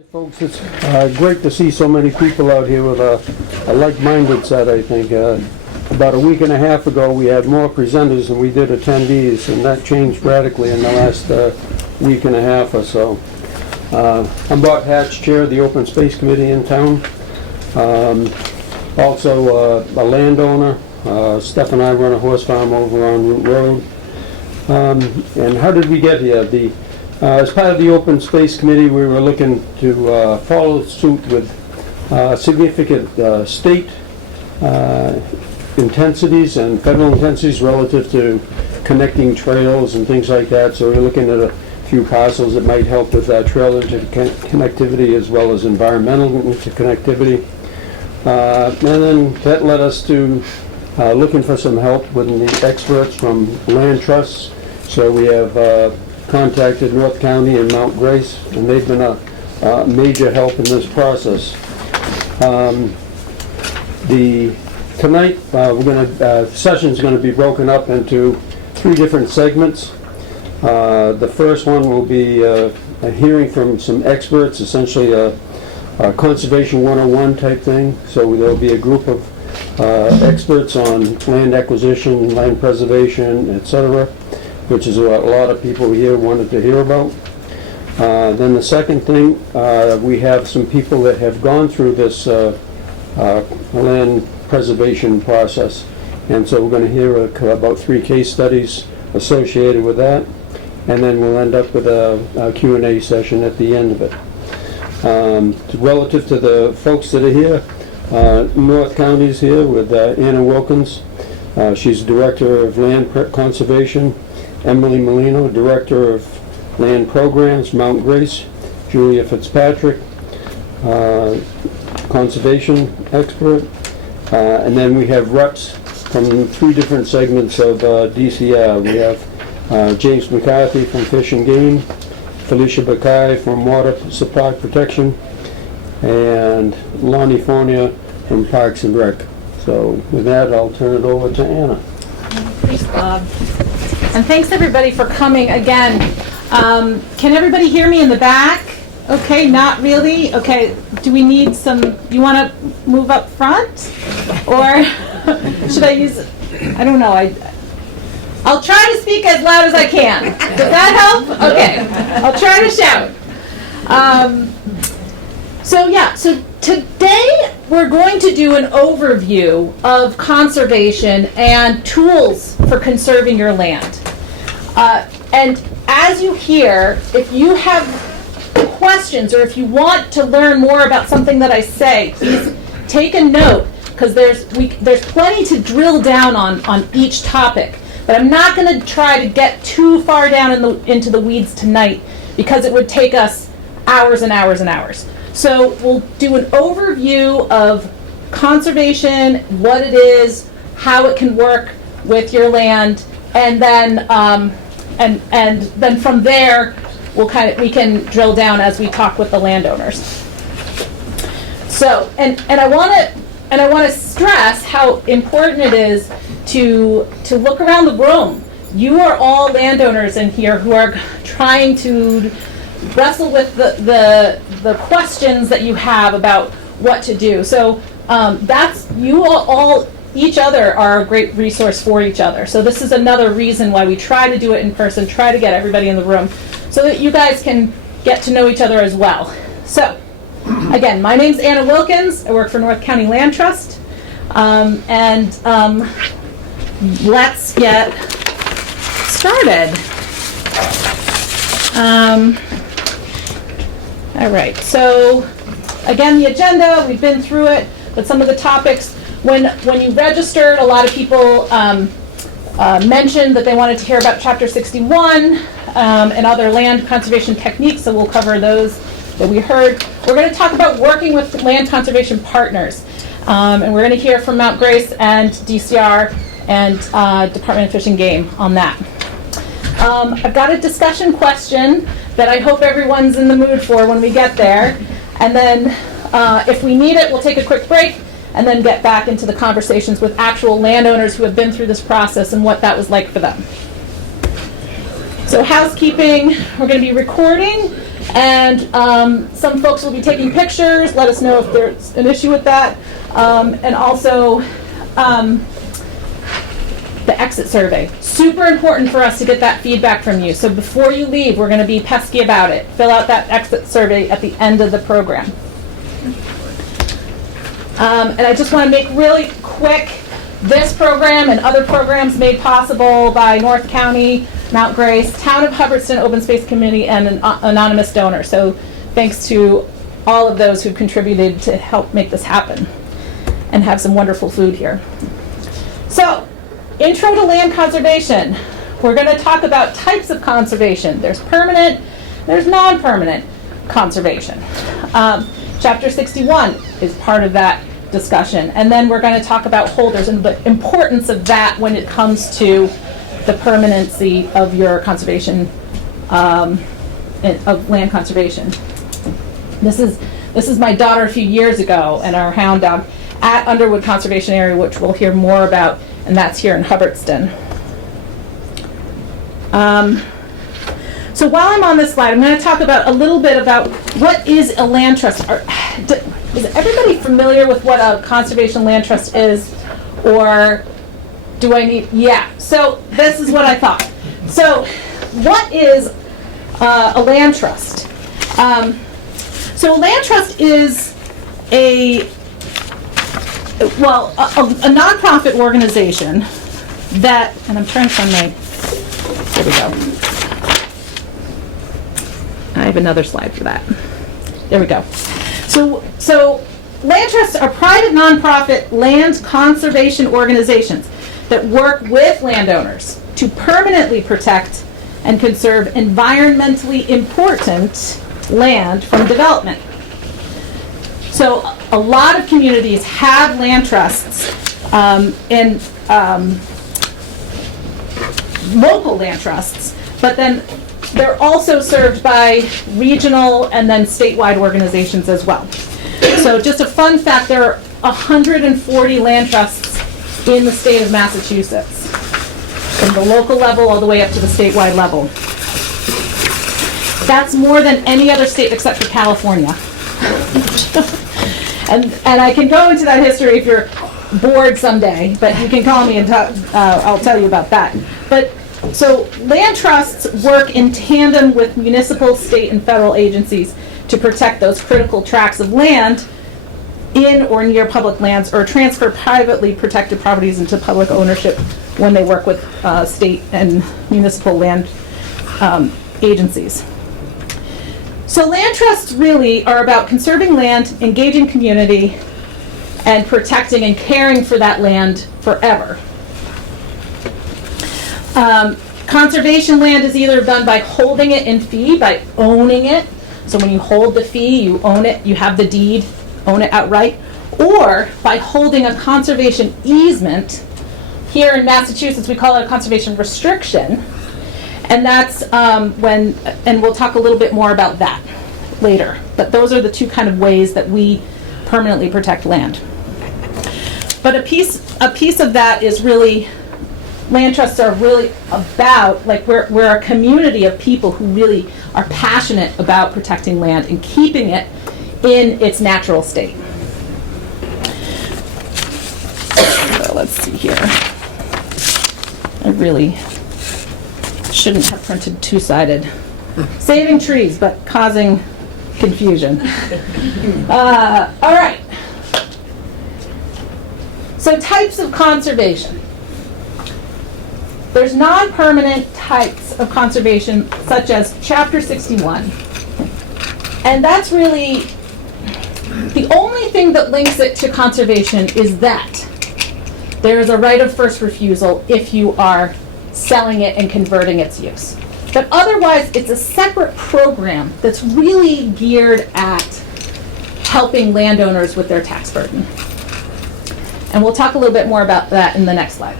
Hi folks, it's great to see so many people out here with a like-minded set, I think. About a week and a half ago we had more presenters than we did attendees, and that changed radically in the last week and a half or so. I'm Bob Hatch, Chair of the Open Space Committee in town. Also a landowner. Steph and I run a horse farm over on Route Road. And how did we get here? As part of the Open Space Committee, we were looking to follow suit with significant state intensities and federal intensities relative to connecting trails and things like that. So we're looking at a few parcels that might help with trail interconnectivity as well as environmental interconnectivity. And then that led us to looking for some help with the experts from land trusts. So we have contacted North County and Mount Grace, and they've been a major help in this process. Tonight, session's going to be broken up into 3 different segments. The first one will be a hearing from some experts, essentially a Conservation 101 type thing. So there'll be a group of experts on land acquisition, land preservation, etc., which is what a lot of people here wanted to hear about. Then the second thing, we have some people that have gone through this land preservation process. And so we're going to hear about 3 case studies associated with that. And then we'll end up with a Q&A session at the end of it. Relative to the folks that are here, North County's here with Anna Wilkins. She's Director of Land Conservation. Emily Molino, Director of Land Programs, Mount Grace. Julia Fitzpatrick, Conservation Expert. And then we have reps from 3 different segments of DCR. We have James McCarthy from Fish and Game, Felicia Bakay from Water Supply Protection, and Lonnie Fournier from Parks and Rec. So with that, I'll turn it over to Anna. Thanks, Bob. And thanks everybody for coming again. Can everybody hear me in the back? Okay, not really? Okay, do we need some, you want to move up front? Or should I use, I don't know, I'll try to speak as loud as I can. Does that help? Okay, I'll try to shout. So today we're going to do an overview of conservation and tools for conserving your land. And as you hear, if you have questions or if you want to learn more about something that I say, please take a note, because there's plenty to drill down on each topic. But I'm not going to try to get too far down into the weeds tonight, because it would take us hours and hours and hours. So we'll do an overview of conservation, what it is, how it can work with your land, and then and then from there we can drill down as we talk with the landowners. So and I want to stress how important it is to look around the room. You are all landowners in here who are trying to wrestle with the questions that you have about what to do. So that's, you all each other are a great resource for each other. So this is another reason why we try to do it in person, try to get everybody in the room so that you guys can get to know each other as well. So again, my name's Anna Wilkins. I work for North County Land Trust. Let's get started. All right, so again, the agenda, we've been through it, but some of the topics, when you registered, a lot of people mentioned that they wanted to hear about Chapter 61 and other land conservation techniques, so we'll cover those that we heard. We're going to talk about working with land conservation partners, and we're going to hear from Mount Grace and DCR and Department of Fish and Game on that. I've got a discussion question that I hope everyone's in the mood for when we get there. And then if we need it, we'll take a quick break and then get back into the conversations with actual landowners who have been through this process and what that was like for them. So housekeeping, we're going to be recording And some folks will be taking pictures. Let us know if there's an issue with that. And also the exit survey. Super important for us to get that feedback from you. So before you leave, we're going to be pesky about it. Fill out that exit survey at the end of the program. And I just want to make really quick, this program and other programs made possible by North County, Mount Grace, Town of Hubbardston Open Space Committee, and an anonymous donor. So thanks to all of those who've contributed to help make this happen and have some wonderful food here. So, intro to land conservation. We're going to talk about types of conservation. There's permanent, there's non-permanent conservation. Chapter 61 is part of that discussion. And then we're going to talk about holders and the importance of that when it comes to the permanency of your conservation, of land conservation. This is my daughter a few years ago and our hound dog at Underwood Conservation Area, which we'll hear more about, and that's here in Hubbardston. So while I'm on this slide, I'm going to talk about a little bit about what is a land trust. Is everybody familiar with what a conservation land trust is? Or do I need, yeah. So this is what I thought. So what is a land trust? So a land trust is a nonprofit organization that, and I'm trying to find my, there we go. I have another slide for that. There we go. So land trusts are private nonprofit land conservation organizations that work with landowners to permanently protect and conserve environmentally important land from development. So a lot of communities have land trusts and local land trusts, but then they're also served by regional and then statewide organizations as well. So just a fun fact, there are 140 land trusts in the state of Massachusetts, from the local level all the way up to the statewide level. That's more than any other state except for California. and I can go into that history if you're bored someday, but you can call me and I'll tell you about that. But so land trusts work in tandem with municipal, state, and federal agencies to protect those critical tracts of land in or near public lands, or transfer privately protected properties into public ownership when they work with state and municipal land agencies. So land trusts really are about conserving land, engaging community, and protecting and caring for that land forever. Conservation land is either done by holding it in fee, by owning it. So when you hold the fee, you own it, you have the deed, own it outright, or by holding a conservation easement. Here in Massachusetts, we call it a conservation restriction. And that's when, and we'll talk a little bit more about that later. But those are the two kind of ways that we permanently protect land. But a piece of that is really, land trusts are really about, like we're a community of people who really are passionate about protecting land and keeping it in its natural state. So let's see here. I really shouldn't have printed two-sided. Saving trees, but causing confusion. All right. So types of conservation. There's non-permanent types of conservation, such as Chapter 61. And that's really, the only thing that links it to conservation is that there is a right of first refusal if you are selling it and converting its use. But otherwise, it's a separate program that's really geared at helping landowners with their tax burden. And we'll talk a little bit more about that in the next slide.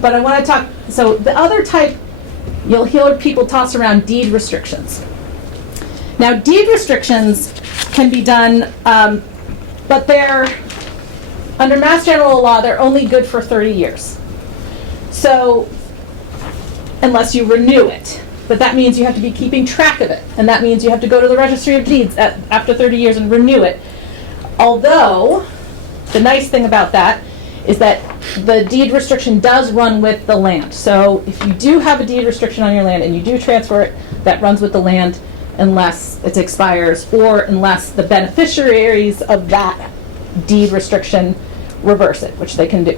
But I want to talk, so the other type, you'll hear people toss around deed restrictions. Now, deed restrictions can be done, but they're, under Mass General Law, they're only good for 30 years. So, unless you renew it. but that means you have to be keeping track of it, and that means you have to go to the Registry of Deeds after 30 years and renew it. Although, the nice thing about that is that the deed restriction does run with the land. So if you do have a deed restriction on your land and you do transfer it, that runs with the land unless it expires or unless the beneficiaries of that deed restriction reverse it, which they can do.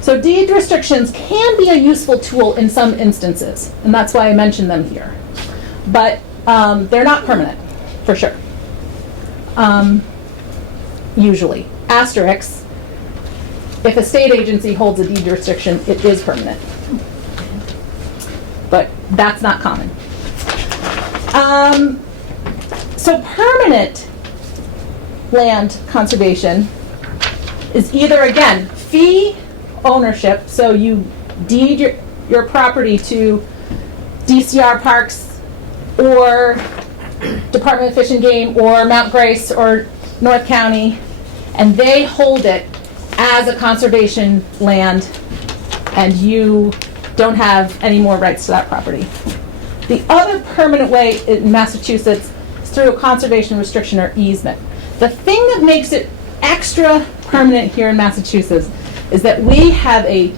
So deed restrictions can be a useful tool in some instances, and that's why I mentioned them here. But they're not permanent, for sure. Usually. Asterisk, if a state agency holds a deed restriction, it is permanent. But that's not common. So permanent land conservation is either, again, fee ownership, so you deed your property to DCR Parks or Department of Fish and Game or Mount Grace or North County, and they hold it as a conservation land, and you don't have any more rights to that property. The other permanent way in Massachusetts is through a conservation restriction or easement. The thing that makes it extra permanent here in Massachusetts is that we have a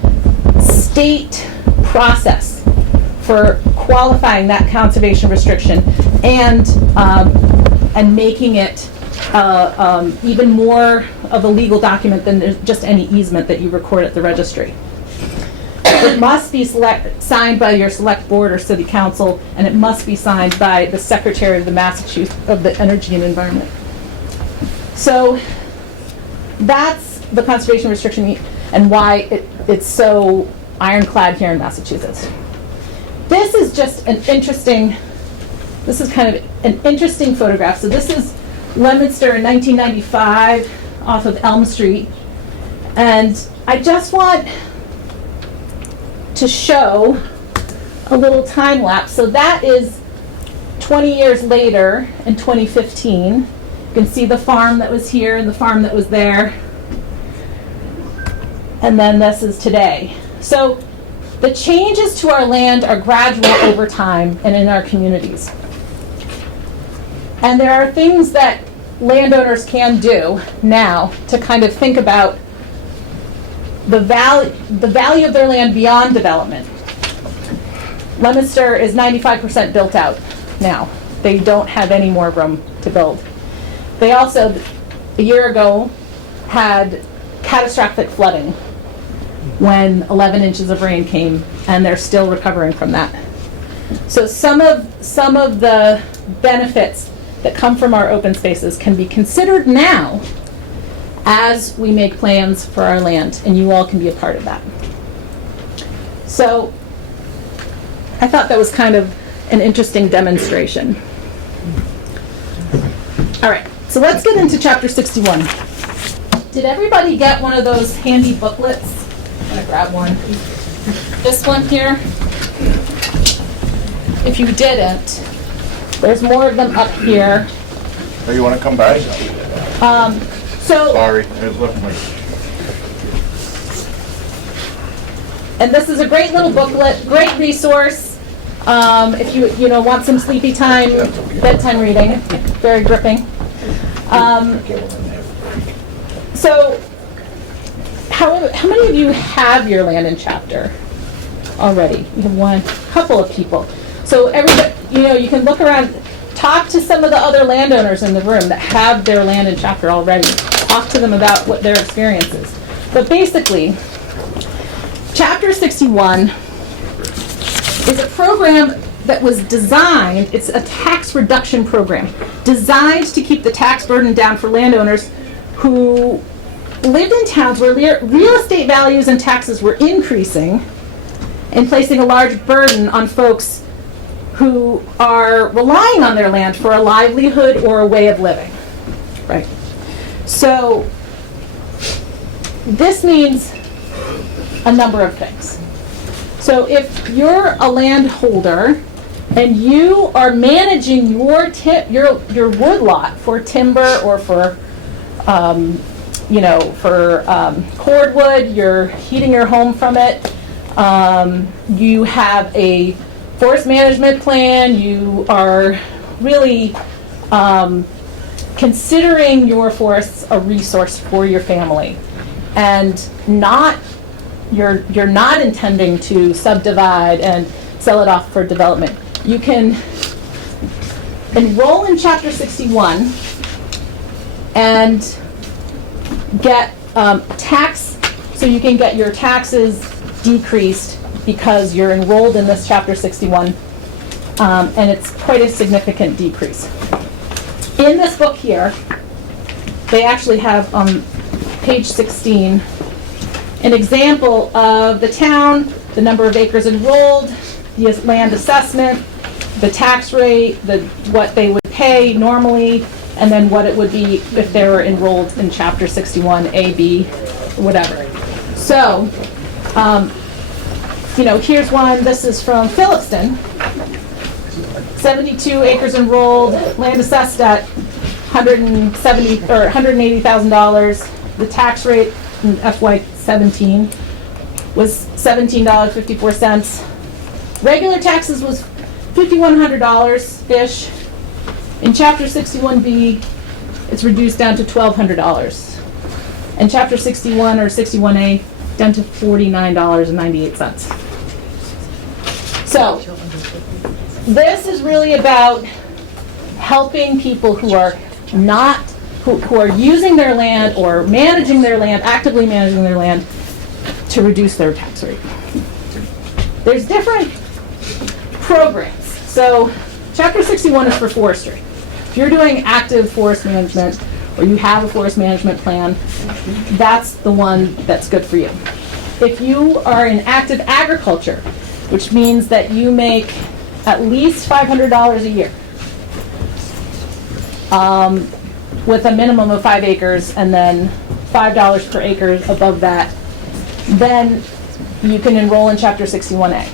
state process for qualifying that conservation restriction and making it even more of a legal document than just any easement that you record at the registry. It must be signed by your select board or city council, and it must be signed by the Secretary of the Energy and Environment. So that's the conservation restriction and why it's so ironclad here in Massachusetts. This is just this is kind of an interesting photograph. So this is Leominster in 1995 off of Elm Street. And I just want to show a little time lapse. So that is 20 years later in 2015. You can see the farm that was here and the farm that was there. And then this is today. So the changes to our land are gradual over time and in our communities. And there are things that landowners can do now to kind of think about the value of their land beyond development. Leominster is 95% built out now. They don't have any more room to build. They also, a year ago, had catastrophic flooding when 11 inches of rain came, and they're still recovering from that. So some of the benefits that come from our open spaces can be considered now as we make plans for our land, and you all can be a part of that. So I thought that was kind of an interesting demonstration. All right, so let's get into chapter 61. Did everybody get one of those handy booklets? I'm gonna grab one. This one here. If you didn't, there's more of them up here. Oh, you want to come by? Sorry, I left my... And this is a great little booklet, great resource. If you want some sleepy time, bedtime reading, very gripping. So, how many of you have your land in chapter already? You have one, couple of people. So everybody, you can look around, talk to some of the other landowners in the room that have their land in chapter already. Talk to them about what their experience is. But basically, chapter 61 is a program that was designed, it's a tax reduction program, designed to keep the tax burden down for landowners who lived in towns where real estate values and taxes were increasing and placing a large burden on folks who are relying on their land for a livelihood or a way of living, right? So this means a number of things. So if you're a landholder and you are managing your wood lot for timber or for cordwood, you're heating your home from it, You have a forest management plan. You are really considering your forests a resource for your family, and you're not intending to subdivide and sell it off for development. You can enroll in Chapter 61 and get tax, so you can get your taxes decreased because you're enrolled in this Chapter 61, and it's quite a significant decrease. In this book here, they actually have on page 16 an example of the town, the number of acres enrolled, the land assessment, the tax rate, what they would pay normally, and then what it would be if they were enrolled in Chapter 61, A, B, whatever. So, here's one. This is from Phillipston. 72 acres enrolled, land assessed at $180,000. The tax rate in FY17 was $17.54. Regular taxes was $5,100-ish. In Chapter 61B, it's reduced down to $1,200. And Chapter 61 or 61A down to $49.98. So, this is really about helping people who are using their land or managing their land, actively managing their land, to reduce their tax rate. There's different programs. So, Chapter 61 is for forestry. If you're doing active forest management, or you have a forest management plan, that's the one that's good for you. If you are in active agriculture, which means that you make at least $500 a year, with a minimum of 5 acres and then $5 per acre above that, then you can enroll in Chapter 61A.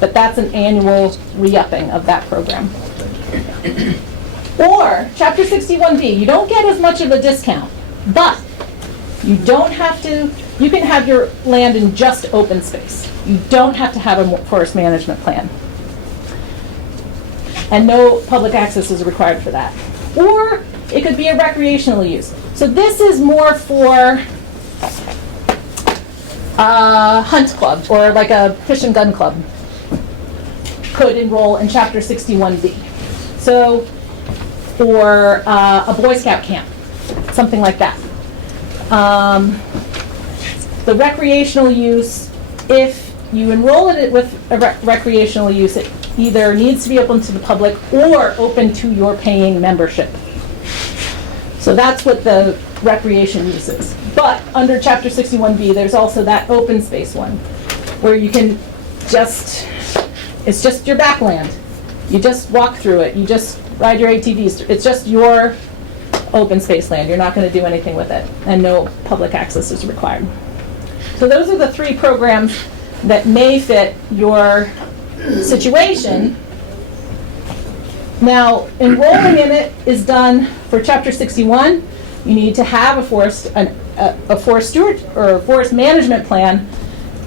But that's an annual re-upping of that program. Or Chapter 61B, you don't get as much of a discount, but you don't have to, you can have your land in just open space. You don't have to have a forest management plan. And no public access is required for that. Or it could be a recreational use. So this is more for a hunt club or like a fish and gun club could enroll in Chapter 61B. So, or a Boy Scout camp, something like that. The recreational use, if you enroll in it with a recreational use, it either needs to be open to the public or open to your paying membership. So that's what the recreation use is. But under Chapter 61B, there's also that open space one, where you can it's just your backland. You just walk through it. You just ride your ATVs. It's just your open space land. You're not going to do anything with it, and no public access is required. So those are the 3 programs that may fit your situation. Now, enrolling in it is done for Chapter 61. You need to have a forest steward or a forest management plan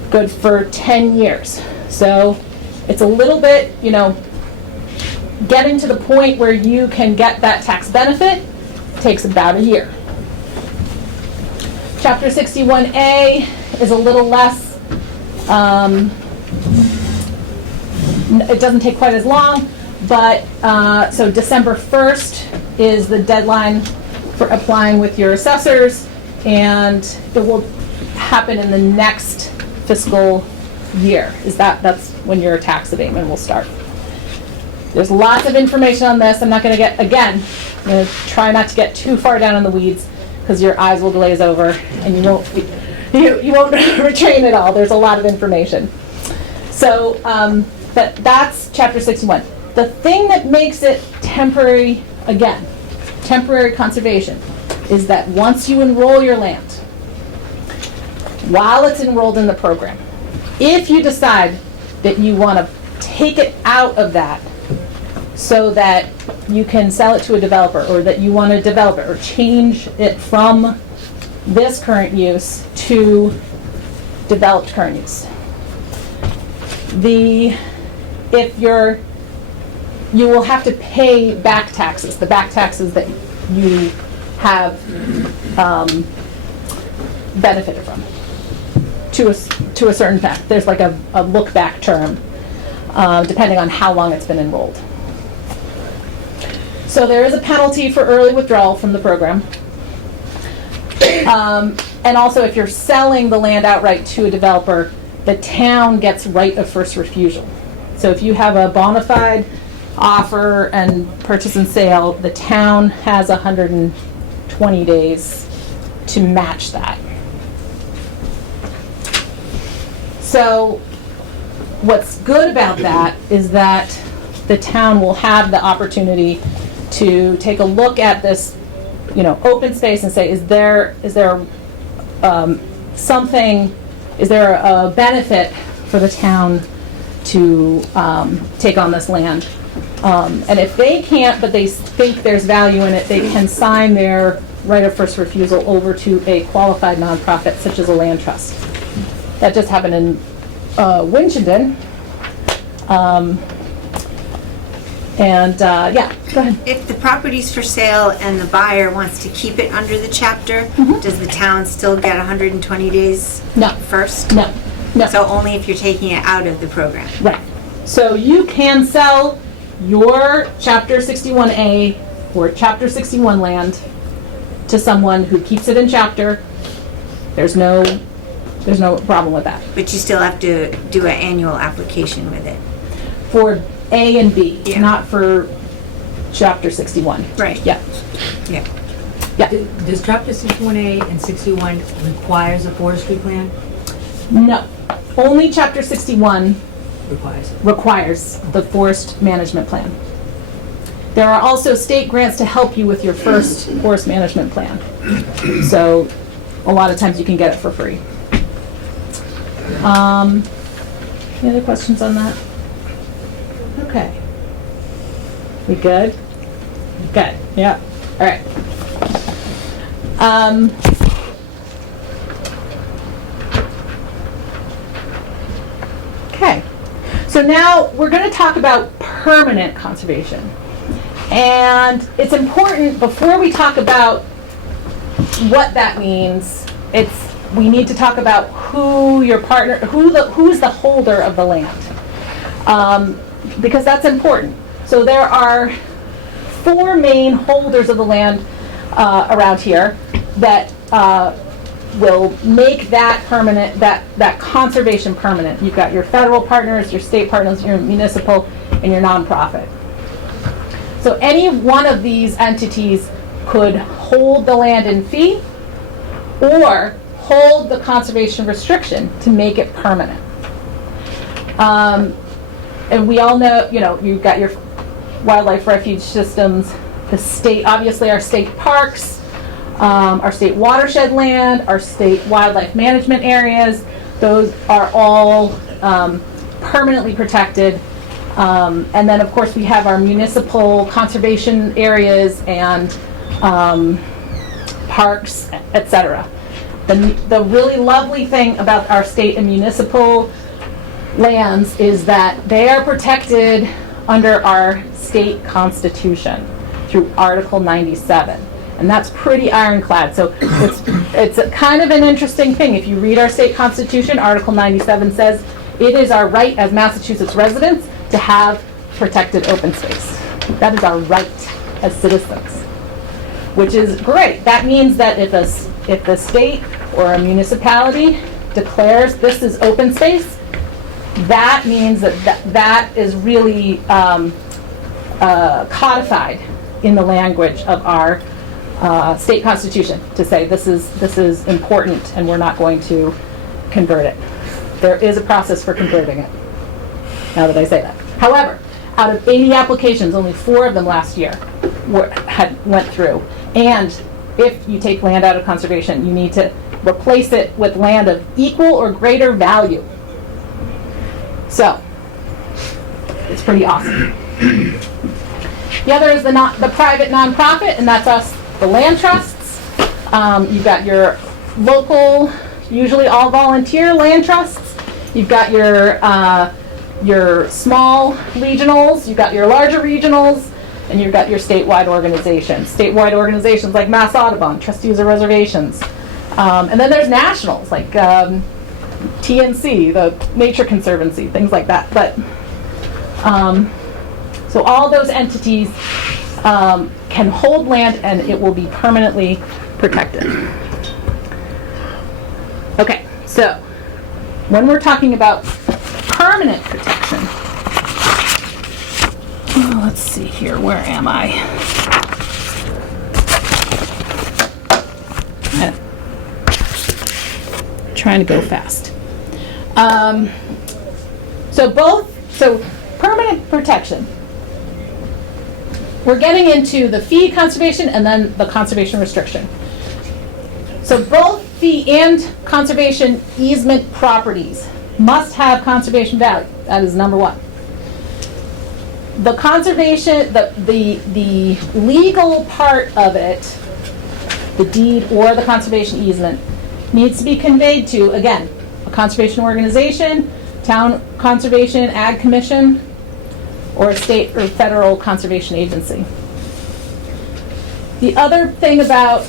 good for 10 years. So it's a little bit, getting to the point where you can get that tax benefit takes about a year. Chapter 61A is a little less, it doesn't take quite as long, but so December 1st is the deadline for applying with your assessors, and it will happen in the next fiscal year. That's when your tax abatement will start. There's lots of information on this. I'm not going to I'm going to try not to get too far down in the weeds because your eyes will glaze over and you won't retain it all. There's a lot of information. So, but that's Chapter 61. The thing that makes it temporary conservation, is that once you enroll your land, while it's enrolled in the program, if you decide that you want to take it out of that so that you can sell it to a developer, or that you want to develop it or change it from this current use to developed current use, you will have to pay back taxes, the back taxes that you have benefited from, to a certain fact. There's like a look-back term, depending on how long it's been enrolled. So there is a penalty for early withdrawal from the program. And also, if you're selling the land outright to a developer, the town gets right of first refusal. So if you have a bona fide offer and purchase and sale, the town has 120 days to match that. So what's good about that is that the town will have the opportunity to take a look at this, open space and say, is there something, is there a benefit for the town to take on this land? And if they can't, but they think there's value in it, they can sign their right of first refusal over to a qualified nonprofit, such as a land trust. That just happened in Winchendon. Yeah, go ahead. If the property's for sale and the buyer wants to keep it under the chapter, does the town still get 120 days No. first? No. So only if you're taking it out of the program? Right. So you can sell your Chapter 61A or Chapter 61 land to someone who keeps it in chapter. There's no problem with that. But you still have to do an annual application with it? For A and B, Yeah. not for Chapter 61. Right. Yeah. Yeah. Yeah. Does Chapter 61A and 61 requires a forestry plan? No. Only Chapter 61 Requires it. requires the forest management plan. There are also state grants to help you with your first forest management plan. So a lot of times you can get it for free. Any other questions on that? Okay. We good? Good, yeah. All right. Okay. So now we're going to talk about permanent conservation. And it's important, before we talk about what that means, we need to talk about who your partner, who's the holder of the land. Because that's important. So there are 4 main holders of the land around here that will make that permanent, that conservation permanent. You've got your federal partners, your state partners, your municipal, and your nonprofit. So any one of these entities could hold the land in fee or hold the conservation restriction to make it permanent. And we all know, you've got your wildlife refuge systems, the state, obviously our state parks, our state watershed land, our state wildlife management areas. Those are all permanently protected. And then, of course, we have our municipal conservation areas and parks, etc. The really lovely thing about our state and municipal lands is that they are protected under our state constitution through Article 97. And that's pretty ironclad. So it's a kind of an interesting thing. If you read our state constitution, Article 97 says it is our right as Massachusetts residents to have protected open space. That is our right as citizens, which is great. That means that if the state or a municipality declares this is open space, that means that is really codified in the language of our state constitution to say this is important and we're not going to convert it. There is a process for converting it, now that I say that. However, out of 80 applications, only 4 of them last year went through. And if you take land out of conservation, you need to replace it with land of equal or greater value. So, it's pretty awesome. The other is the private nonprofit, and that's us, the land trusts. You've got your local, usually all volunteer land trusts. You've got your your small regionals, you've got your larger regionals, and you've got your statewide organizations. Statewide organizations like Mass Audubon, Trustees of Reservations. And then there's nationals like TNC, the Nature Conservancy, things like that. But so all those entities can hold land and it will be permanently protected. Okay, so when we're talking about permanent protection, let's see here, where am I? Trying to go fast. So permanent protection. We're getting into the fee conservation and then the conservation restriction. So both fee and conservation easement properties must have conservation value. That is number one. The conservation, the legal part of it, the deed or the conservation easement, needs to be conveyed to, again, a conservation organization, town conservation, ag commission, or a state or federal conservation agency. The other thing about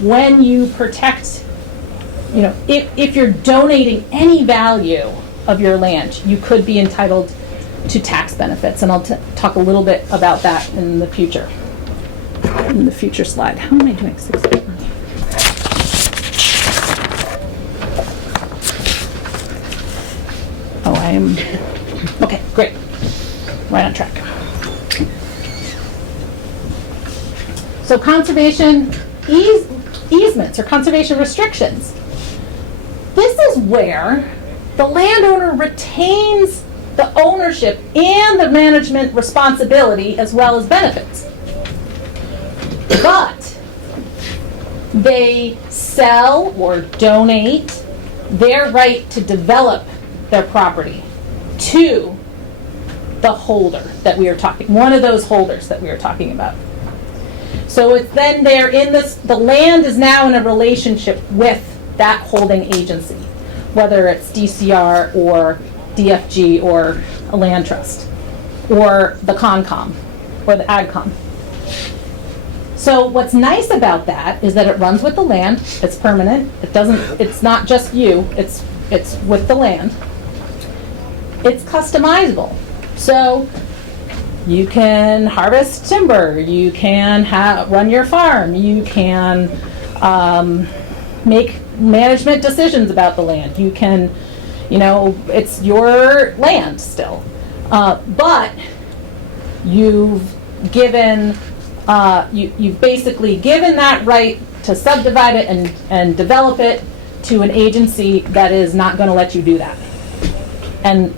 when you protect, if you're donating any value of your land, you could be entitled to tax benefits, and I'll talk a little bit about that in the future slide. How am I doing? 60? Oh, I am, okay, great. Right on track. So conservation easements or conservation restrictions. This is where the landowner retains the ownership and the management responsibility as well as benefits. But they sell or donate their right to develop their property to the holder that we are talking, one of those holders that we are talking about. So it's then they're in this, the land is now in a relationship with that holding agency, whether it's DCR or DFG or a land trust or the Concom or the AgCom. So what's nice about that is that it runs with the land, it's permanent, it's not just you, it's with the land. It's customizable. So you can harvest timber, you can run your farm, you can make management decisions about the land. You can, it's your land still. But you've given, you've basically given that right to subdivide it and develop it to an agency that is not going to let you do that. And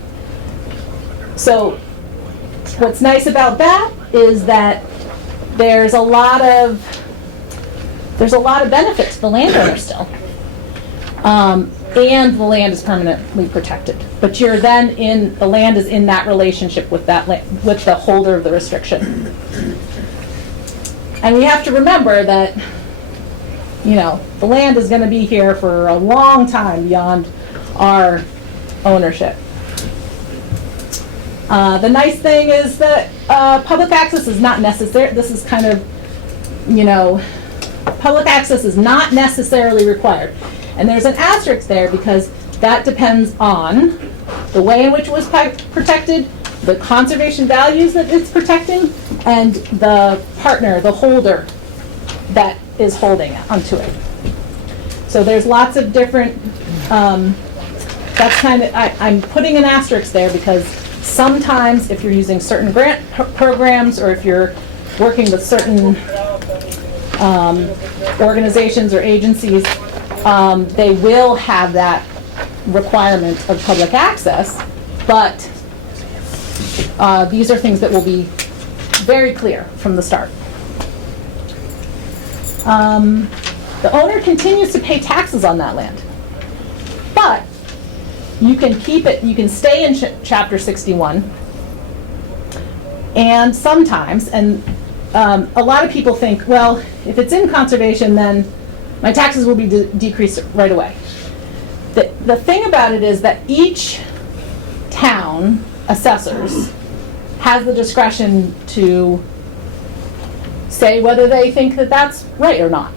so what's nice about that is that there's a lot of benefit to the landowner still. And the land is permanently protected. But you're then the land is in that relationship with with the holder of the restriction. And we have to remember that, the land is going to be here for a long time beyond our ownership. The nice thing is that public access is not necessary. This is kind of, public access is not necessarily required. And there's an asterisk there because that depends on the way in which it was protected, the conservation values that it's protecting, and the partner, the holder that is holding onto it. So there's lots of different, that's kind of, I'm putting an asterisk there because sometimes if you're using certain grant programs or if you're working with certain organizations or agencies, they will have that requirement of public access, but these are things that will be very clear from the start. The owner continues to pay taxes on that land, but you can keep it, you can stay in Chapter 61, and sometimes, and a lot of people think, well, if it's in conservation, then my taxes will be decreased right away. The thing about it is that each town assessors has the discretion to say whether they think that that's right or not.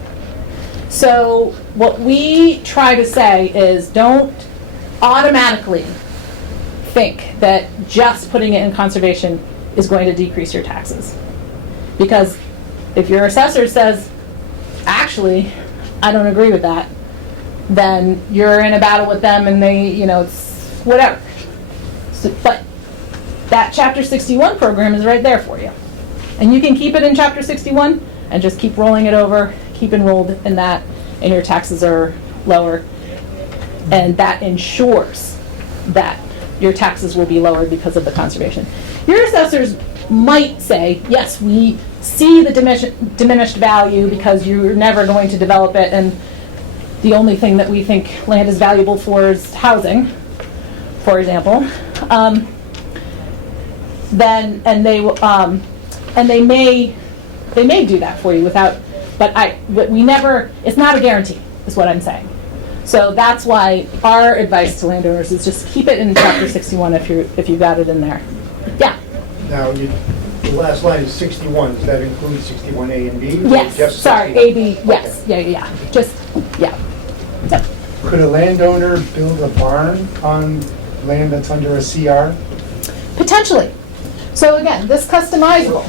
So what we try to say is don't automatically think that just putting it in conservation is going to decrease your taxes. Because if your assessor says, actually, I don't agree with that, then you're in a battle with them and they, it's whatever. So, but that Chapter 61 program is right there for you. And you can keep it in Chapter 61 and just keep rolling it over, keep enrolled in that, and your taxes are lower. And that ensures that your taxes will be lowered because of the conservation. Your assessors might say, yes, we see the diminished value because you're never going to develop it, and the only thing that we think land is valuable for is housing, for example. Then they may do that for you without, but we never. It's not a guarantee, is what I'm saying. So that's why our advice to landowners is just keep it in Chapter 61 if you got it in there. Yeah. Now, the last line is 61, does that include 61A and B? or Yes. just Sorry. 61? A, B. Yes. Okay. Yeah. Just yeah. Yep. Could a landowner build a barn on land that's under a CR? Potentially. So again, this customizable.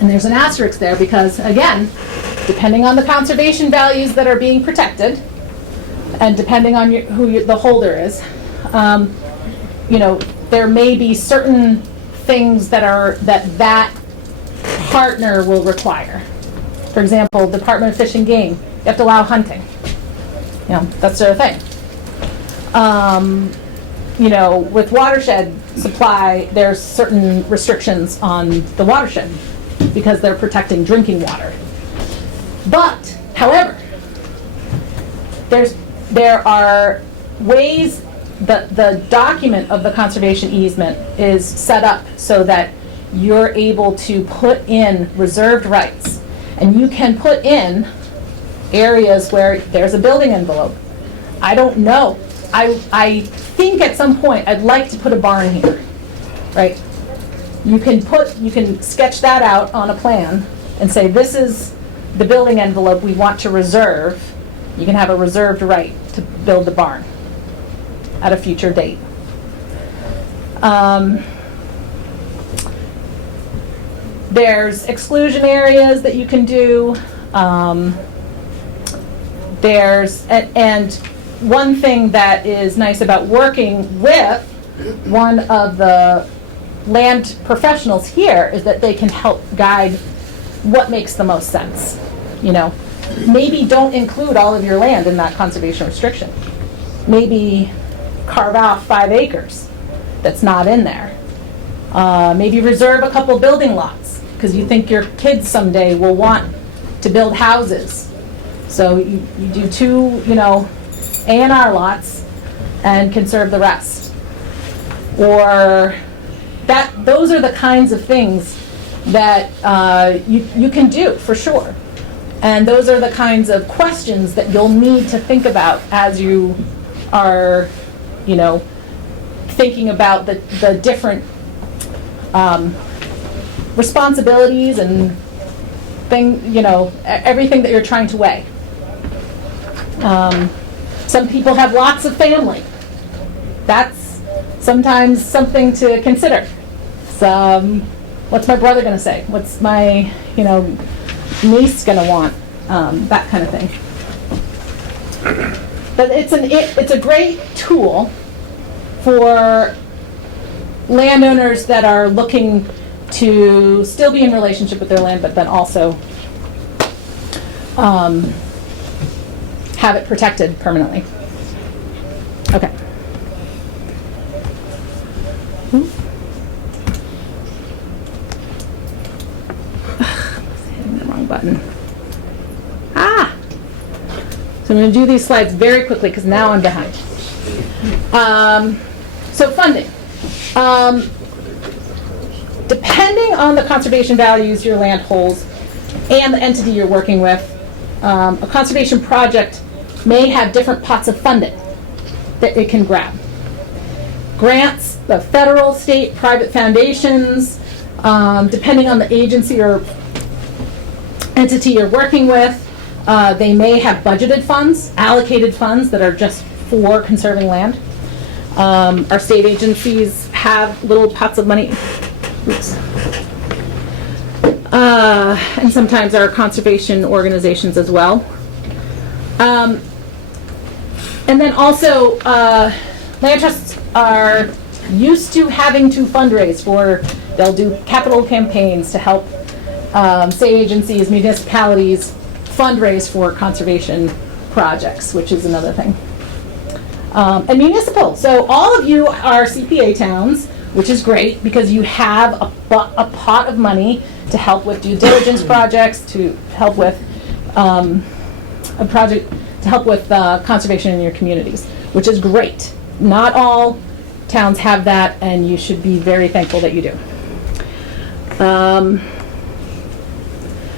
And there's an asterisk there because, again, depending on the conservation values that are being protected, and depending on who the holder is, there may be certain things that partner will require. For example, Department of Fish and Game, you have to allow hunting. That sort of thing. With watershed supply, there's certain restrictions on the watershed because they're protecting drinking water. But, however, there are ways that the document of the conservation easement is set up so that you're able to put in reserved rights. And you can put in areas where there's a building envelope. I don't know. I think at some point I'd like to put a barn here, right? You can sketch that out on a plan and say this is the building envelope we want to reserve. You can have a reserved right to build the barn at a future date. There's exclusion areas that you can do. And one thing that is nice about working with one of the land professionals here is that they can help guide what makes the most sense. Maybe don't include all of your land in that conservation restriction. Maybe carve off 5 acres that's not in there. Maybe reserve a couple building lots because you think your kids someday will want to build houses. So you do 2, A&R lots and conserve the rest. Or those are the kinds of things that you can do for sure. And those are the kinds of questions that you'll need to think about as you are, thinking about the different responsibilities and everything that you're trying to weigh. Some people have lots of family. That's sometimes something to consider. What's my brother going to say? What's my, niece going to want? That kind of thing. But it's a great tool for landowners that are looking to still be in relationship with their land, but then also have it protected permanently. Okay. Hitting the wrong button. So I'm going to do these slides very quickly because now I'm behind. So funding. Depending on the conservation values your land holds and the entity you're working with, a conservation project may have different pots of funding that it can grab. Grants, the federal, state, private foundations, depending on the agency or entity you're working with. They may have budgeted funds, allocated funds that are just for conserving land. Our state agencies have little pots of money. Oops. And sometimes our conservation organizations as well. And then also, land trusts are used to having to fundraise for, they'll do capital campaigns to help state agencies, municipalities fundraise for conservation projects, which is another thing. And municipal. So all of you are CPA towns, which is great because you have a pot of money to help with due diligence projects, to help with a project, to help with conservation in your communities, which is great. Not all towns have that, and you should be very thankful that you do.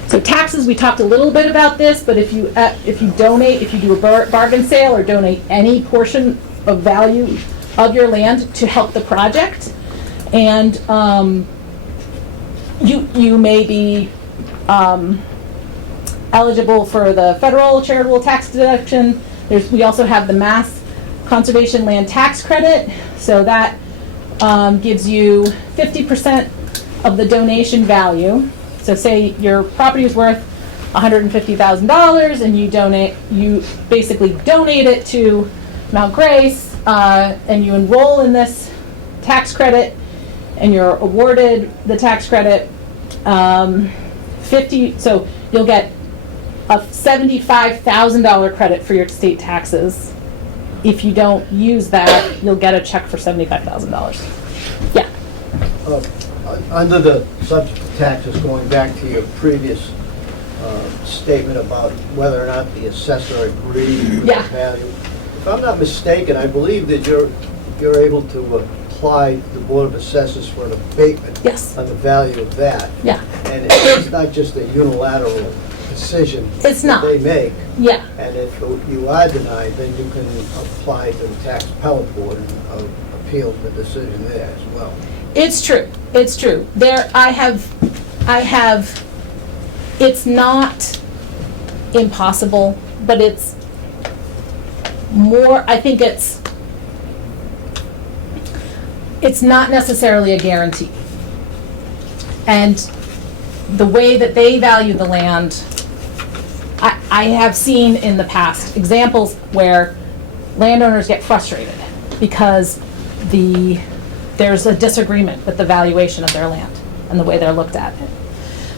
So taxes, we talked a little bit about this, but if you donate, if you do a bargain sale or donate any portion of value of your land to help the project, and you may be eligible for the federal charitable tax deduction. We also have the Mass Conservation Land Tax Credit, so that gives you 50% of the donation value. So say your property is worth $150,000 and you basically donate it to Mount Grace, and you enroll in this tax credit, and you're awarded the tax credit. So you'll get a $75,000 credit for your state taxes. If you don't use that, you'll get a check for $75,000. Yeah. Under the subject of taxes, going back to your previous statement about whether or not the assessor agreed with the value. If I'm not mistaken, I believe that you're able to apply to the Board of Assessors for an abatement on the value of that. Yeah. And it's not just a unilateral decision that they make. Yeah. And if you are denied, then you can apply to the Tax Appellate Board and appeal the decision there as well. It's true. It's true. It's not impossible, but it's more, I think it's not necessarily a guarantee. And the way that they value the land, I have seen in the past examples where landowners get frustrated because there's a disagreement with the valuation of their land and the way they're looked at.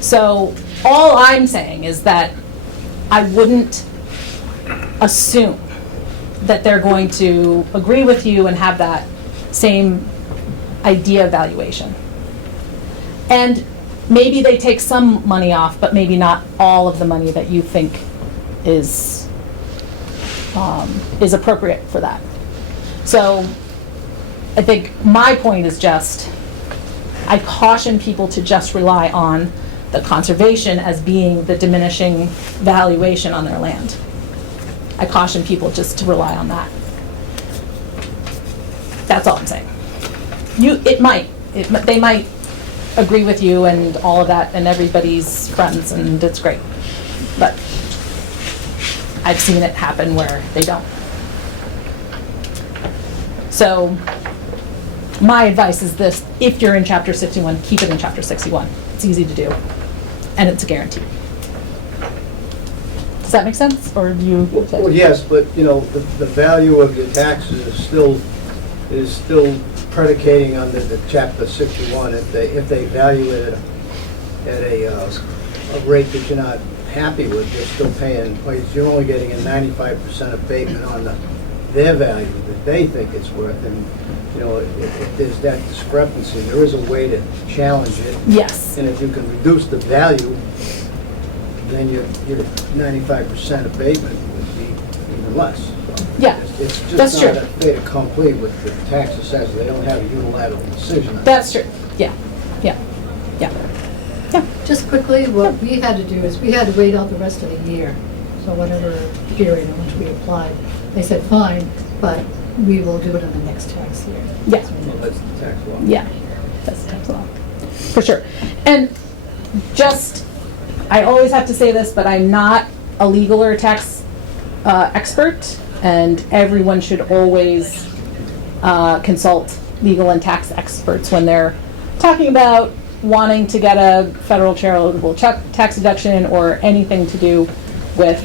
So all I'm saying is that I wouldn't assume that they're going to agree with you and have that same idea of valuation. And maybe they take some money off, but maybe not all of the money that you think is appropriate for that. So I think my point is just, I caution people to just rely on the conservation as being the diminishing valuation on their land. I caution people just to rely on that. That's all I'm saying. They might agree with you and all of that, and everybody's friends, and it's great. But I've seen it happen where they don't. So my advice is this: if you're in Chapter 61, keep it in Chapter 61. It's easy to do, and it's a guarantee. Does that make sense? Or do you? Well, yes, but you know, the value of your taxes is still predicating under the Chapter 61. If they value it at a rate that you're not happy with, you're still paying. You're only getting a 95% abatement on their value that they think it's worth. And you know, if there's that discrepancy, there is a way to challenge it. Yes. And if you can reduce the value, then your 95% abatement would be even less. So Yeah, it's just that's not true. a fait accompli with the tax assessor. They don't have a unilateral decision. That's true. Yeah. Just quickly, what we had to do is we had to wait out the rest of the year. So whatever period in which we applied, they said, fine, but we will do it on the next tax year. Yeah. Well, that's the tax law. Yeah, that's tax law, for sure. And just, I always have to say this, but I'm not a legal or tax expert, and everyone should always consult legal and tax experts when they're talking about wanting to get a federal charitable tax deduction or anything to do with,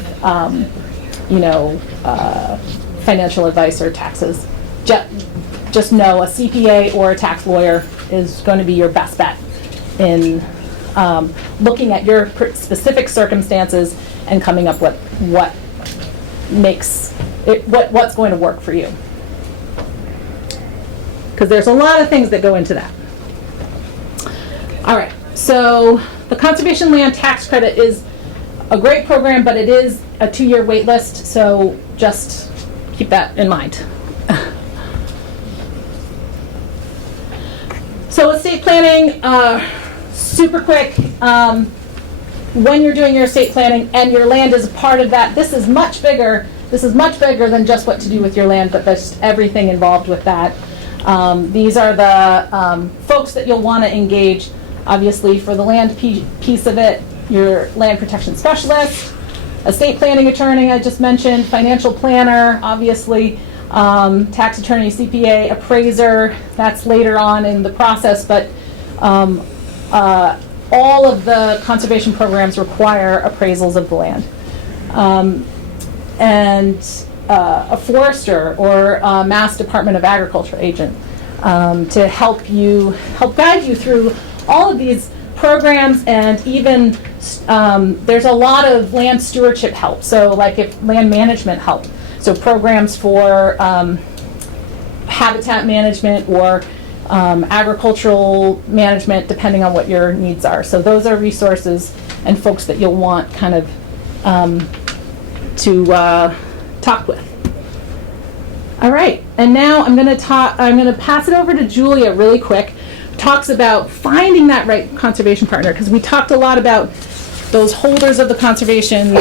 financial advice or taxes. Just know a CPA or a tax lawyer is going to be your best bet in looking at your specific circumstances and coming up with what makes it, what's going to work for you. Because there's a lot of things that go into that. All right, so the Conservation Land Tax Credit is a great program, but it is a 2-year wait list, so just keep that in mind. So estate planning, super quick. When you're doing your estate planning and your land is a part of that, this is much bigger. This is much bigger than just what to do with your land, but there's everything involved with that. These are the folks that you'll want to engage. Obviously, for the land piece of it, your land protection specialist, estate planning attorney I just mentioned, financial planner, obviously, tax attorney, CPA, appraiser, that's later on in the process, but all of the conservation programs require appraisals of the land. And a forester or a Mass Department of Agriculture agent to help guide you through all of these programs, and even there's a lot of land stewardship help. So like if land management help, so programs for habitat management or agricultural management, depending on what your needs are. So those are resources and folks that you'll want kind of to talk with. All right, and now I'm going to pass it over to Julia really quick. Talks about finding that right conservation partner, because we talked a lot about those holders of the conservation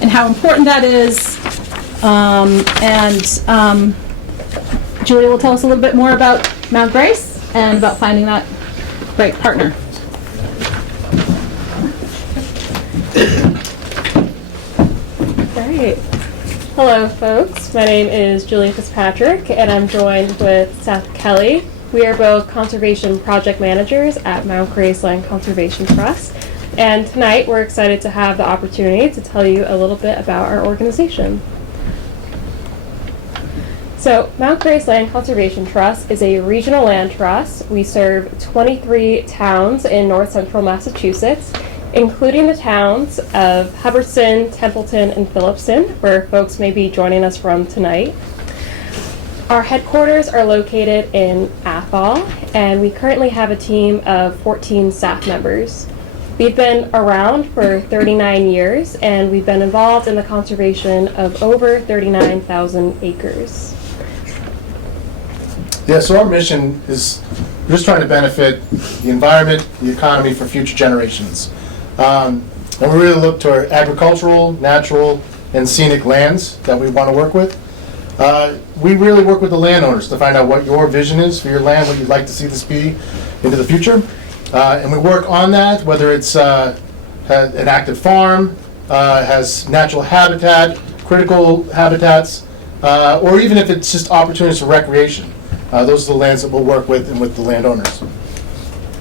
and how important that is. Julia will tell us a little bit more about Mount Grace and about finding that right partner. Great. Hello, folks. My name is Julia Fitzpatrick, and I'm joined with Seth Kelly. We are both conservation project managers at Mount Grace Land Conservation Trust, and tonight we're excited to have the opportunity to tell you a little bit about our organization. So, Mount Grace Land Conservation Trust is a regional land trust. We serve 23 towns in north central Massachusetts, including the towns of Hubbardston, Templeton, and Phillipston, where folks may be joining us from tonight. Our headquarters are located in Athol, and we currently have a team of 14 staff members. We've been around for 39 years, and we've been involved in the conservation of over 39,000 acres. Yeah, so our mission is we're just trying to benefit the environment, the economy for future generations. And we really look to our agricultural, natural, and scenic lands that we want to work with. We really work with the landowners to find out what your vision is for your land, what you'd like to see this be into the future. And we work on that, whether it's an active farm, has natural habitat, critical habitats, or even if it's just opportunities for recreation. Those are the lands that we'll work with and with the landowners.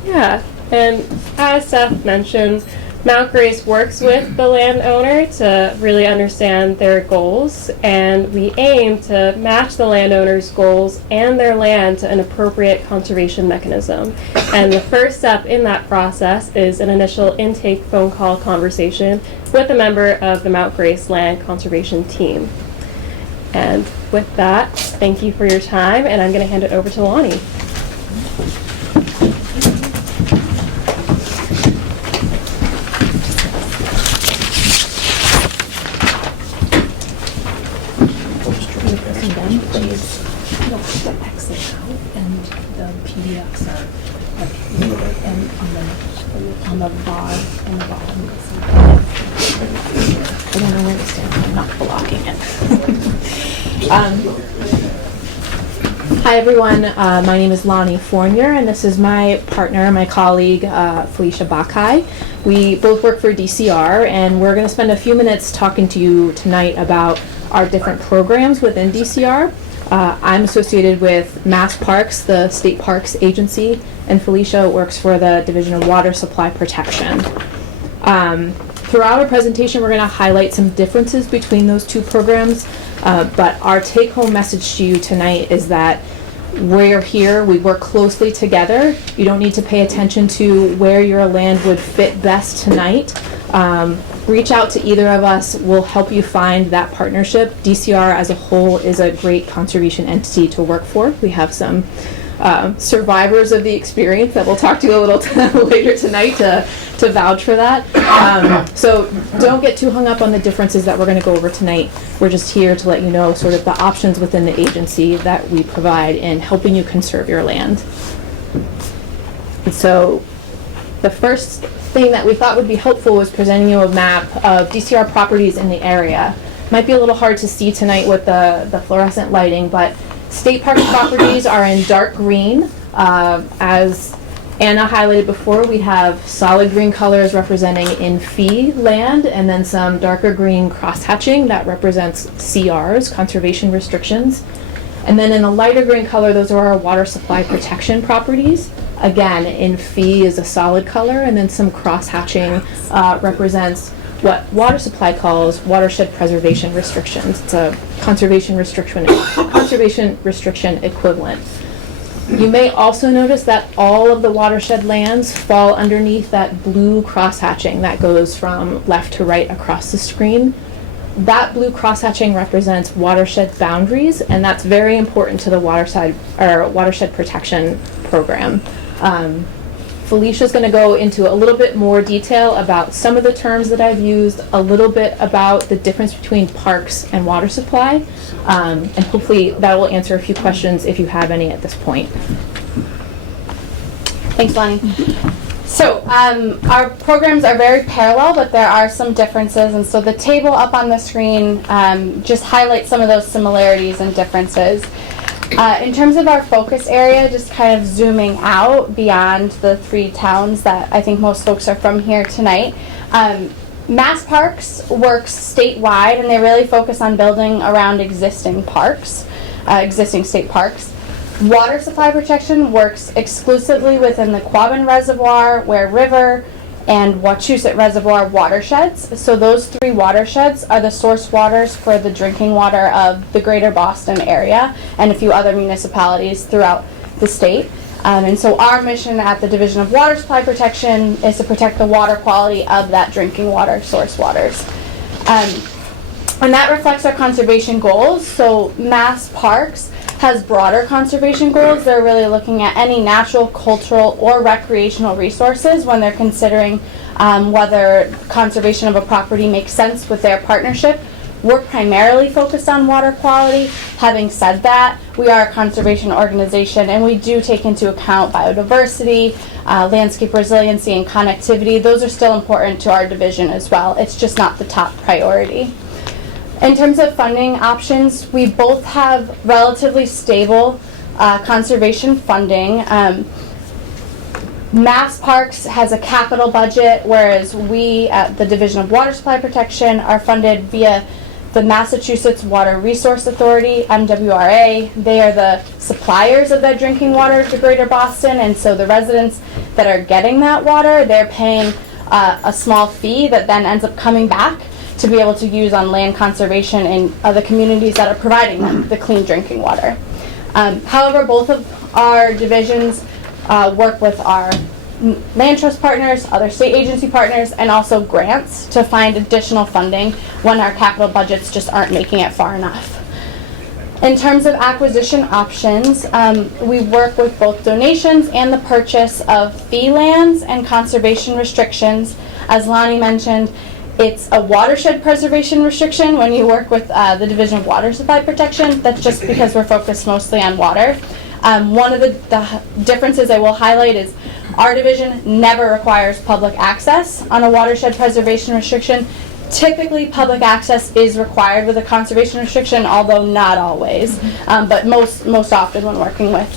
Yeah, and as Seth mentioned, Mount Grace works with the landowner to really understand their goals, and we aim to match the landowner's goals and their land to an appropriate conservation mechanism. And the first step in that process is an initial intake phone call conversation with a member of the Mount Grace Land Conservation team. And with that, thank you for your time, and I'm going to hand it over to Lonnie. PDFs are like, and on the bar on the bottom. I don't know where to stand. I'm not blocking it. Hi, everyone. My name is Lonnie Fournier, and this is my partner, my colleague, Felicia Bakai. We both work for DCR, and we're going to spend a few minutes talking to you tonight about our different programs within DCR. I'm associated with Mass Parks, the state parks agency, and Felicia works for the Division of Water Supply Protection. Throughout our presentation, we're going to highlight some differences between those two programs, but our take-home message to you tonight is that we're here, we work closely together. You don't need to pay attention to where your land would fit best tonight. Reach out to either of us. We'll help you find that partnership. DCR as a whole is a great conservation entity to work for. We have some survivors of the experience that we'll talk to you a little later tonight to vouch for that. So don't get too hung up on the differences that we're going to go over tonight. We're just here to let you know sort of the options within the agency that we provide in helping you conserve your land. And so the first thing that we thought would be helpful was presenting you a map of DCR properties in the area. Might be a little hard to see tonight with the fluorescent lighting, but state park properties are in dark green. As Anna highlighted before, we have solid green colors representing in fee land, and then some darker green cross-hatching that represents CRs, conservation restrictions. And then in a lighter green color, those are our water supply protection properties. Again, in fee is a solid color, and then some cross-hatching represents what water supply calls watershed preservation restrictions. It's a conservation restriction equivalent. You may also notice that all of the watershed lands fall underneath that blue cross-hatching that goes from left to right across the screen. That blue cross-hatching represents watershed boundaries, and that's very important to the watershed protection program. Felicia's going to go into a little bit more detail about some of the terms that I've used, a little bit about the difference between parks and water supply, and hopefully that will answer a few questions if you have any at this point. Thanks, Lonnie. So our programs are very parallel, but there are some differences, and so the table up on the screen just highlights some of those similarities and differences. In terms of our focus area, just kind of zooming out beyond the 3 towns that I think most folks are from here tonight, Mass Parks works statewide, and they really focus on building around existing parks, existing state parks. Water supply protection works exclusively within the Quabbin Reservoir, Ware River, and Wachusett Reservoir watersheds. So those 3 watersheds are the source waters for the drinking water of the greater Boston area and a few other municipalities throughout the state. And so our mission at the Division of Water Supply Protection is to protect the water quality of that drinking water source waters. And that reflects our conservation goals. So Mass Parks has broader conservation goals. They're really looking at any natural, cultural, or recreational resources when they're considering whether conservation of a property makes sense with their partnership. We're primarily focused on water quality. Having said that, we are a conservation organization, and we do take into account biodiversity, landscape resiliency, and connectivity. Those are still important to our division as well. It's just not the top priority. In terms of funding options, we both have relatively stable conservation funding. Mass Parks has a capital budget, whereas we at the Division of Water Supply Protection are funded via the Massachusetts Water Resource Authority, MWRA. They are the suppliers of that drinking water to Greater Boston, and so the residents that are getting that water, they're paying a small fee that then ends up coming back to be able to use on land conservation in other communities that are providing them the clean drinking water. However, both of our divisions work with our land trust partners, other state agency partners, and also grants to find additional funding when our capital budgets just aren't making it far enough. In terms of acquisition options, we work with both donations and the purchase of fee lands and conservation restrictions. As Lonnie mentioned, it's a watershed preservation restriction when you work with the Division of Water Supply Protection. That's just because we're focused mostly on water. One of the differences I will highlight is our division never requires public access on a watershed preservation restriction. Typically, public access is required with a conservation restriction, although not always, but most often when working with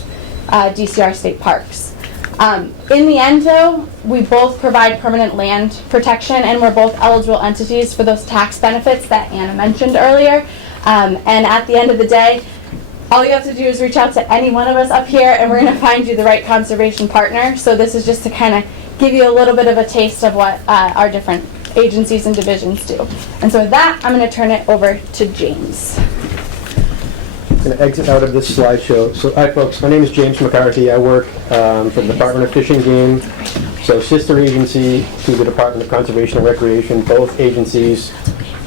DCR state parks. In the end, though, we both provide permanent land protection, and we're both eligible entities for those tax benefits that Anna mentioned earlier. And at the end of the day, all you have to do is reach out to any one of us up here, and we're going to find you the right conservation partner. So this is just to kind of give you a little bit of a taste of what our different agencies and divisions do. And so with that, I'm going to turn it over to James. I'm going to exit out of this slideshow. So, hi folks, my name is James McCarthy. I work for the Department of Fish and Game, so sister agency to the Department of Conservation and Recreation. Both agencies,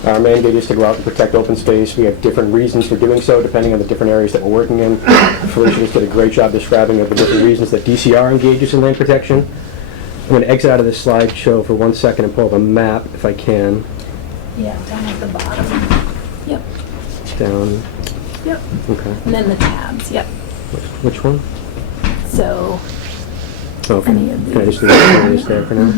our mandate is to go out and protect open space. We have different reasons for doing so depending on the different areas that we're working in. Felicia just did a great job describing of the different reasons that DCR engages in land protection. I'm going to exit out of this slideshow for 1 second and pull up a map if I can. Yeah, down at the bottom. Yep. Down. Yep. Okay. And then the tabs. Yep. Which one? So. Okay. Any of Can I just leave the areas there for now?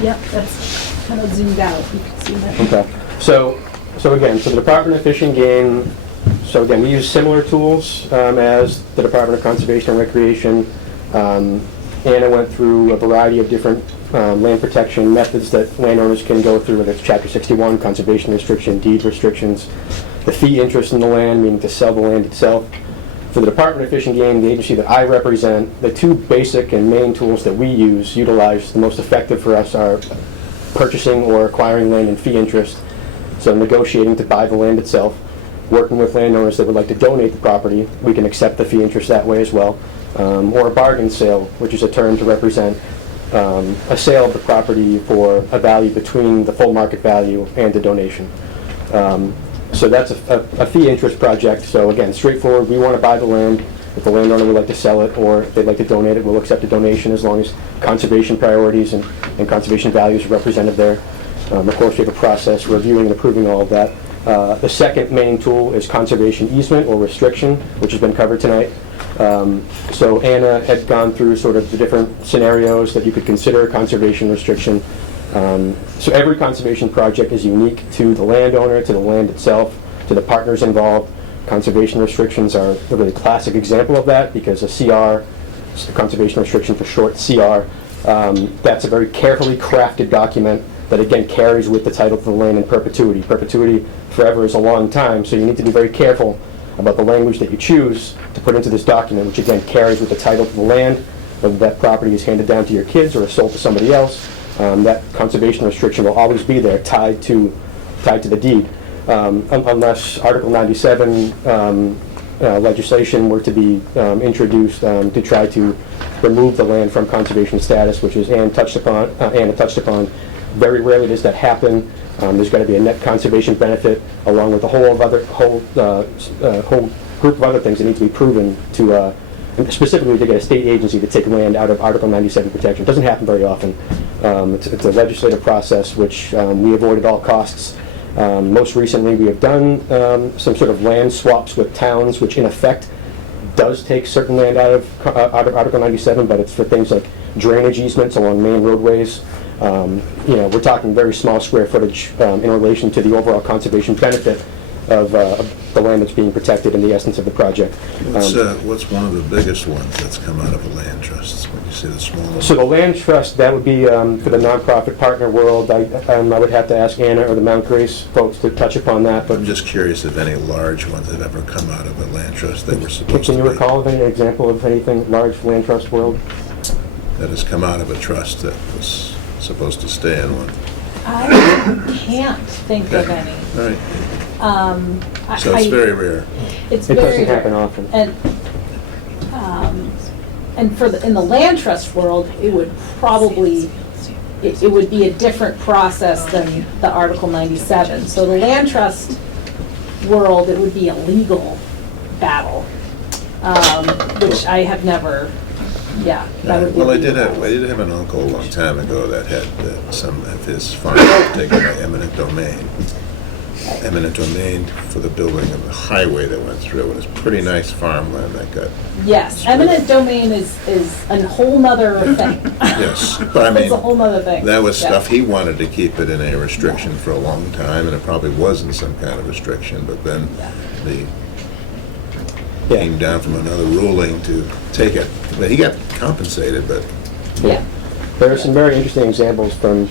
Yep. That's kind of zoomed out. You can see that. Okay. So again, the Department of Fish and Game. So again, we use similar tools as the Department of Conservation and Recreation. Anna went through a variety of different land protection methods that landowners can go through, whether it's Chapter 61, conservation restriction, deed restrictions, the fee interest in the land, meaning to sell the land itself. For the Department of Fish and Game, the agency that I represent, the two basic and main tools that we utilize, the most effective for us are purchasing or acquiring land in fee interest, so negotiating to buy the land itself, working with landowners that would like to donate the property. We can accept the fee interest that way as well. Or a bargain sale, which is a term to represent a sale of the property for a value between the full market value and the donation. So that's a fee interest project. So again, straightforward, we want to buy the land. If the landowner would like to sell it or if they'd like to donate it, we'll accept a donation as long as conservation priorities and conservation values are represented there. Of course, we have a process reviewing and approving all of that. The second main tool is conservation easement or restriction, which has been covered tonight. So Anna had gone through sort of the different scenarios that you could consider a conservation restriction. So every conservation project is unique to the landowner, to the land itself, to the partners involved. Conservation restrictions are a really classic example of that because a CR, a conservation restriction for short CR, that's a very carefully crafted document that again carries with the title to the land in perpetuity. Perpetuity forever is a long time, so you need to be very careful about the language that you choose to put into this document, which again carries with the title to the land, whether that property is handed down to your kids or is sold to somebody else. That conservation restriction will always be there, tied to the deed, unless Article 97 legislation were to be introduced to try to remove the land from conservation status, which is Anna touched upon. Very rarely does that happen. There's got to be a net conservation benefit, along with a whole group of other things that need to be proven to, specifically to get a state agency to take land out of Article 97 protection. It doesn't happen very often. It's a legislative process which we avoid at all costs. Most recently, we have done some sort of land swaps with towns, which in effect does take certain land out of Article 97, but it's for things like drainage easements along main roadways. We're talking very small square footage in relation to the overall conservation benefit of the land that's being protected in the essence of the project. What's one of the biggest ones that's come out of a land trust when you say the small one? So the land trust, that would be for the nonprofit partner world. I would have to ask Anna or the Mount Grace folks to touch upon that. But I'm just curious if any large ones have ever come out of a land trust that were supposed can to you recall of any example of anything large land trust world that has come out of a trust that was supposed to stay in one? I can't think of any. All right. So it's very rare. It doesn't happen often. And in the land trust world, it would probably it would be a different process than the Article 97. So the land trust world, it would be a legal battle, which I have never. Yeah, that would be. Well, I did have an uncle a long time ago that had some of his farms taken by eminent domain. eminent domain for the building of the highway that went through, and it's pretty nice farmland that got, Yes, eminent domain is a whole nother thing. yes, but I mean, It's a whole nother thing. that was Yeah. stuff, he wanted to keep it in a restriction for a long time, and it probably wasn't some kind of restriction, but then the came down from another ruling to take it. But he got compensated, but Yeah. There are some very interesting examples from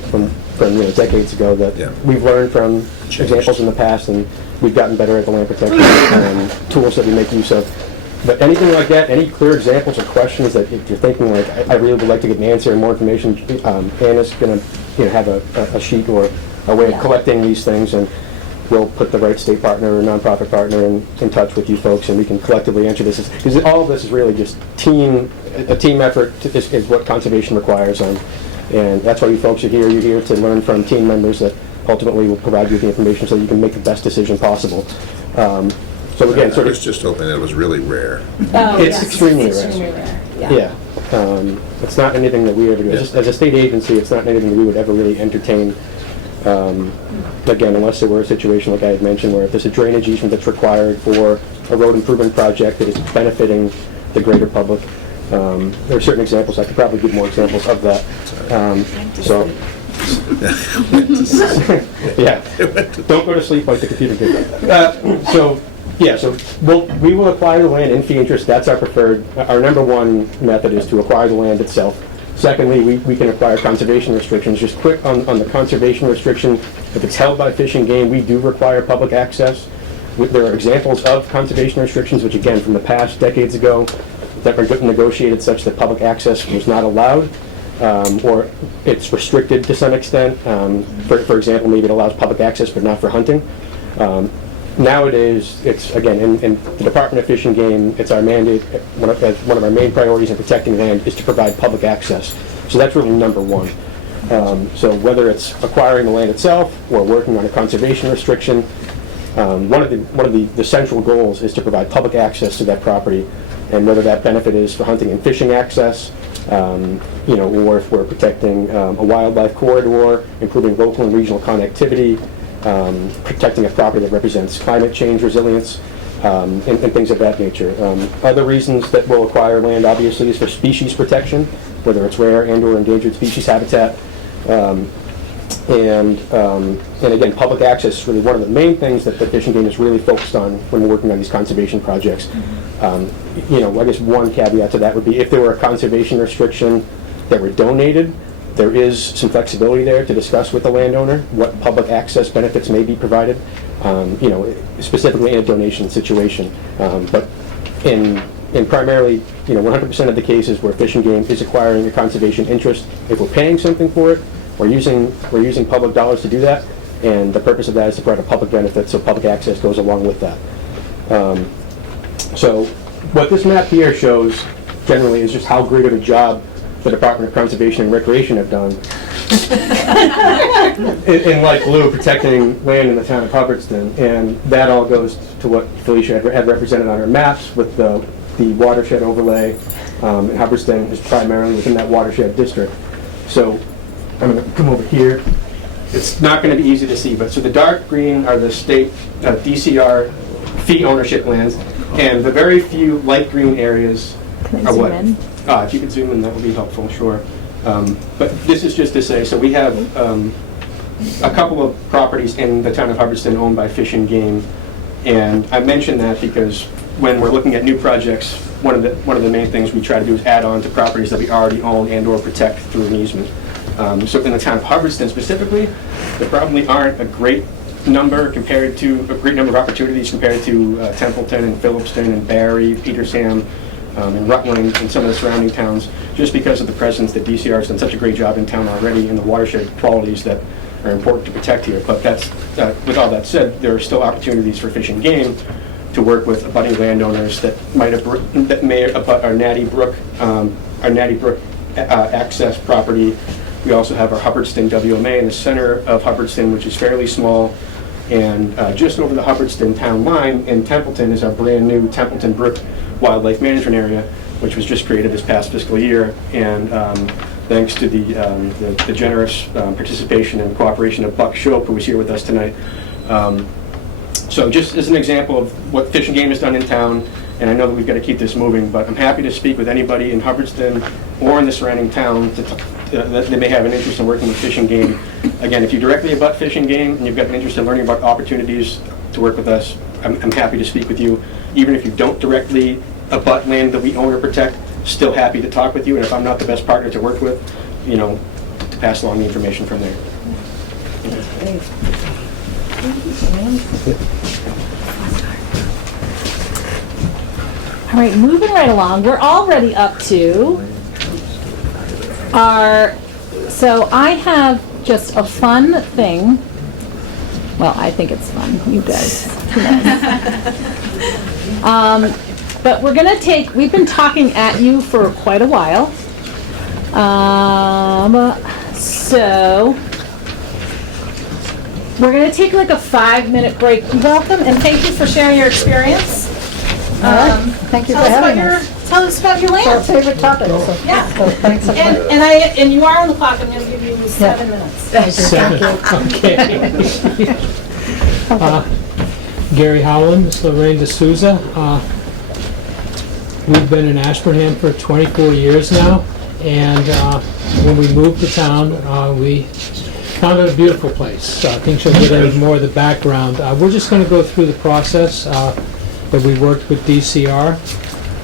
decades ago that Yeah. we've learned from Changed. examples in the past, and we've gotten better at the land protection tools that we make use of. But anything like that, any clear examples or questions that if you're thinking like, I really would like to get an answer and more information, Anna's going to have a sheet or a way of collecting these things, and we'll put the right state partner or nonprofit partner in touch with you folks, and we can collectively answer this. Because all of this is really just a team effort is what conservation requires. And that's why you folks are here. You're here to learn from team members that ultimately will provide you with the information so you can make the best decision possible. So again, I sort was of, just hoping that it was really rare. it's extremely rare. Extremely rare. Yeah. It's not anything that we ever do. As a state agency, it's not anything that we would ever really entertain. Again, unless there were a situation like I had mentioned where if there's a drainage easement that's required for a road improvement project that is benefiting the greater public. There are certain examples. I could probably give more examples of that. So, yeah, don't go to sleep like the computer did. So we will acquire the land in fee interest. That's our preferred. Our number one method is to acquire the land itself. Secondly, we can acquire conservation restrictions. Just quick on the conservation restriction, if it's held by Fish and Game, we do require public access. There are examples of conservation restrictions, which again, from the past decades ago, that were negotiated such that public access was not allowed, or it's restricted to some extent. For example, maybe it allows public access but not for hunting. Nowadays, it's, again, in the Department of Fish and Game, it's our mandate, one of our main priorities in protecting land is to provide public access. So that's really number one. So whether it's acquiring the land itself or working on a conservation restriction, one of the central goals is to provide public access to that property, and whether that benefit is for hunting and fishing access, or if we're protecting a wildlife corridor, improving local and regional connectivity, protecting a property that represents climate change resilience, and things of that nature. Other reasons that we'll acquire land, obviously, is for species protection, whether it's rare and or endangered species habitat. And again, public access is really one of the main things that the Fish and Game is really focused on when we're working on these conservation projects. I guess one caveat to that would be if there were a conservation restriction that were donated, there is some flexibility there to discuss with the landowner what public access benefits may be provided, specifically in a donation situation. But in primarily, 100% of the cases where Fish and Game is acquiring a conservation interest, if we're paying something for it, we're using public dollars to do that, and the purpose of that is to provide a public benefit, so public access goes along with that. So what this map here shows generally is just how great of a job the Department of Conservation and Recreation have done in light blue protecting land in the town of Hubbardston, and that all goes to what Felicia had represented on her maps with the watershed overlay, and Hubbardston is primarily within that watershed district. So I'm going to come over here. It's not going to be easy to see, but so the dark green are the state DCR fee ownership lands, and the very few light green areas are what? If you could zoom in, that would be helpful, sure. But this is just to say, so we have a couple of properties in the town of Hubbardston owned by Fish and Game, and I mention that because when we're looking at new projects, one of the main things we try to do is add on to properties that we already own and or protect through an easement. So in the town of Hubbardston specifically, there probably aren't a great number of opportunities compared to Templeton and Phillipston and Barry, Petersham, and Rutland and some of the surrounding towns, just because of the presence that DCR has done such a great job in town already and the watershed qualities that are important to protect here. But that's with all that said, there are still opportunities for Fish and Game to work with abutting landowners that may abut our Natty Brook access property. We also have our Hubbardston WMA in the center of Hubbardston, which is fairly small. And just over the Hubbardston town line in Templeton is our brand new Templeton Brook Wildlife Management Area, which was just created this past fiscal year. And thanks to the generous participation and cooperation of Buck Shope, who was here with us tonight, So just as an example of what Fish and Game has done in town, and I know that we've got to keep this moving, but I'm happy to speak with anybody in Hubbardston or in the surrounding town that they may have an interest in working with Fish and Game. Again, if you directly abut Fish and Game and you've got an interest in learning about opportunities to work with us, I'm happy to speak with you. Even if you don't directly abut land that we own or protect, still happy to talk with you. And if I'm not the best partner to work with, you know, to pass along the information from there. All right, moving right along. We're already up to our, so I have just a fun thing. Well, I think it's fun. You guys. But we're going to take, we've been talking at you for quite a while. So we're going to take like a 5-minute break. Welcome and thank you for sharing your experience. Thank you for having us. Tell us about your land. Our favorite topic. So, Yeah. so thanks so much. And you are on the clock. I'm going to give you 7 minutes. Okay. Gary Howland, Lorraine D'Souza. We've been in Ashburnham for 24 years now, and when we moved to town, we found it a beautiful place. I think she'll get into more of the background. We're just going to go through the process that we worked with DCR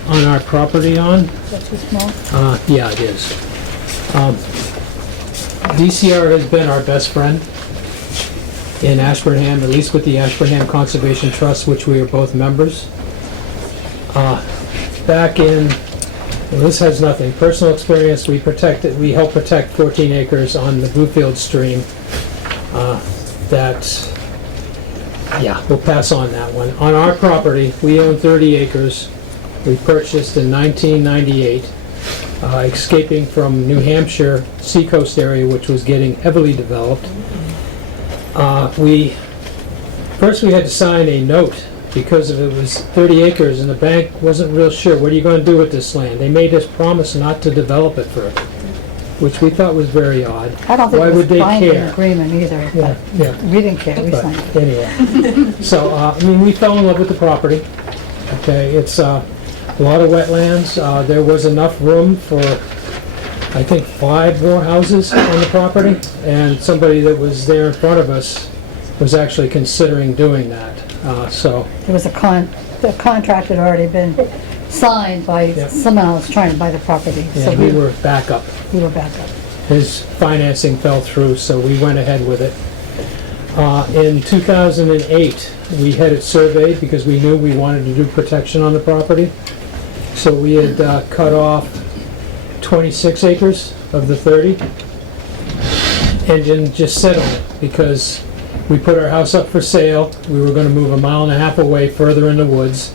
on our property on. Is that too small? Yeah, it is. DCR has been our best friend in Ashburnham, at least with the Ashburnham Conservation Trust, which we are both members. Back in, well, this has nothing, personal experience, we helped protect 14 acres on the Bluefield stream. We'll pass on that one. On our property, we own 30 acres. We purchased in 1998, escaping from New Hampshire seacoast area, which was getting heavily developed. First we had to sign a note because it was 30 acres and the bank wasn't real sure, what are you going to do with this land? They made us promise not to develop it further, which we thought was very odd. I don't think Why it was would they binding care? agreement either, Yeah, but yeah. we didn't care, we But signed it. anyway, so we fell in love with the property. Okay, it's a lot of wetlands. There was enough room for, I think, 5 more houses on the property, and somebody that was there in front of us was actually considering doing that. So There was the contract had already been signed by Yeah. someone else trying to buy the property. So yeah, we were back up. we were back up. His financing fell through, so we went ahead with it. In 2008, we had it surveyed because we knew we wanted to do protection on the property. So we had cut off 26 acres of the 30 and then just sit on it because we put our house up for sale. We were going to move 1.5 miles away further in the woods,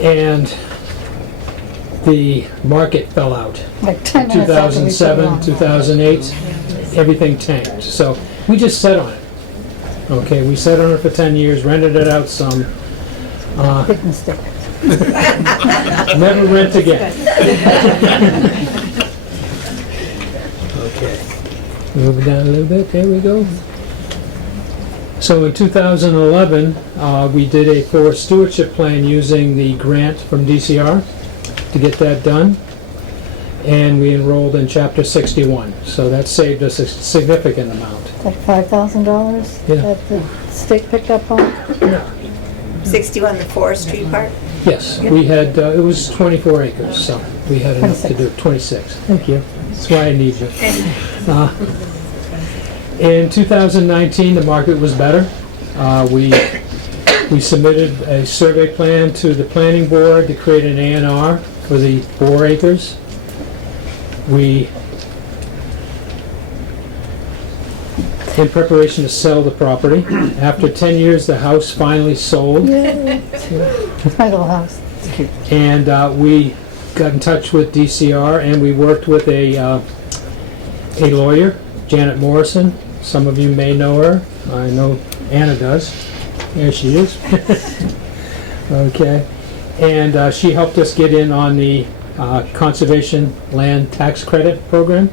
and the market fell out. Like 10 minutes after we put it 2007, on. 2008, everything tanked. So we just sat on it. Okay, we sat on it for 10 years, rented it out some. Big mistake. Never rent again. Okay, moving down a little bit, there we go. So in 2011, we did a forest stewardship plan using the grant from DCR to get that done. And we enrolled in Chapter 61, so that saved us a significant amount. Like $5,000 Yeah. that the state picked up on? 61, the forestry part? Yes, we had, it was 24 acres, so we had enough to do, 26. Thank you. That's why I need you. In 2019, the market was better. We submitted a survey plan to the planning board to create an A&R for the 4 acres. In preparation to sell the property. After 10 years, the house finally sold. It's my little house. It's cute. And we got in touch with DCR and we worked with a lawyer, Janet Morrison. Some of you may know her. I know Anna does. There she is. Okay. And she helped us get in on the Conservation Land Tax Credit Program.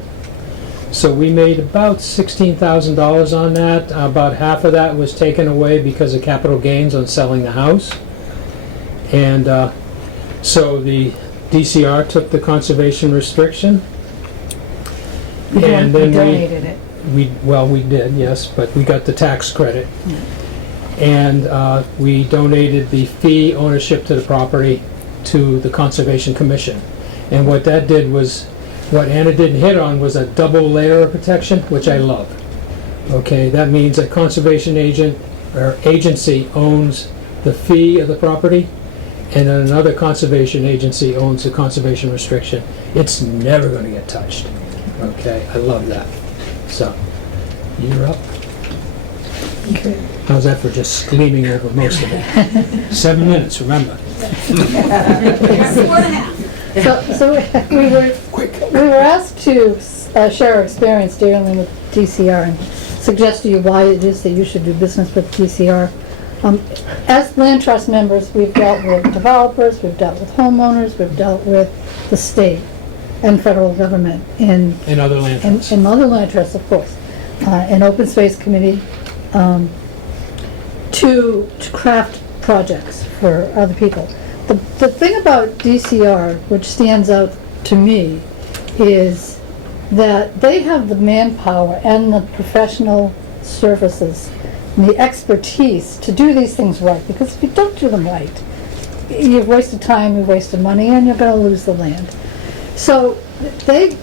So we made about $16,000 on that. About half of that was taken away because of capital gains on selling the house. And so the DCR took the conservation restriction. And then donated it. we did, yes, but we got the tax credit. And we donated the fee ownership to the property to the Conservation Commission. And what that did was, what Anna didn't hit on was a double layer of protection, which I love. Okay, that means a conservation agent or agency owns the fee of the property, and then another conservation agency owns the conservation restriction. It's never going to get touched. Okay, I love that. So, you're up. Okay. How's that for just gleaming over most of it? 7 minutes, remember. So we were asked to share our experience dealing with DCR and suggest to you why it is that you should do business with DCR. As land trust members, we've dealt with developers, we've dealt with homeowners, we've dealt with the state and federal government in other land trusts. in other land trusts, of course, an open space committee to craft projects for other people. The thing about DCR, which stands out to me, is that they have the manpower and the professional services and the expertise to do these things right. Because if you don't do them right, you've wasted time, you've wasted money, and you're going to lose the land. So they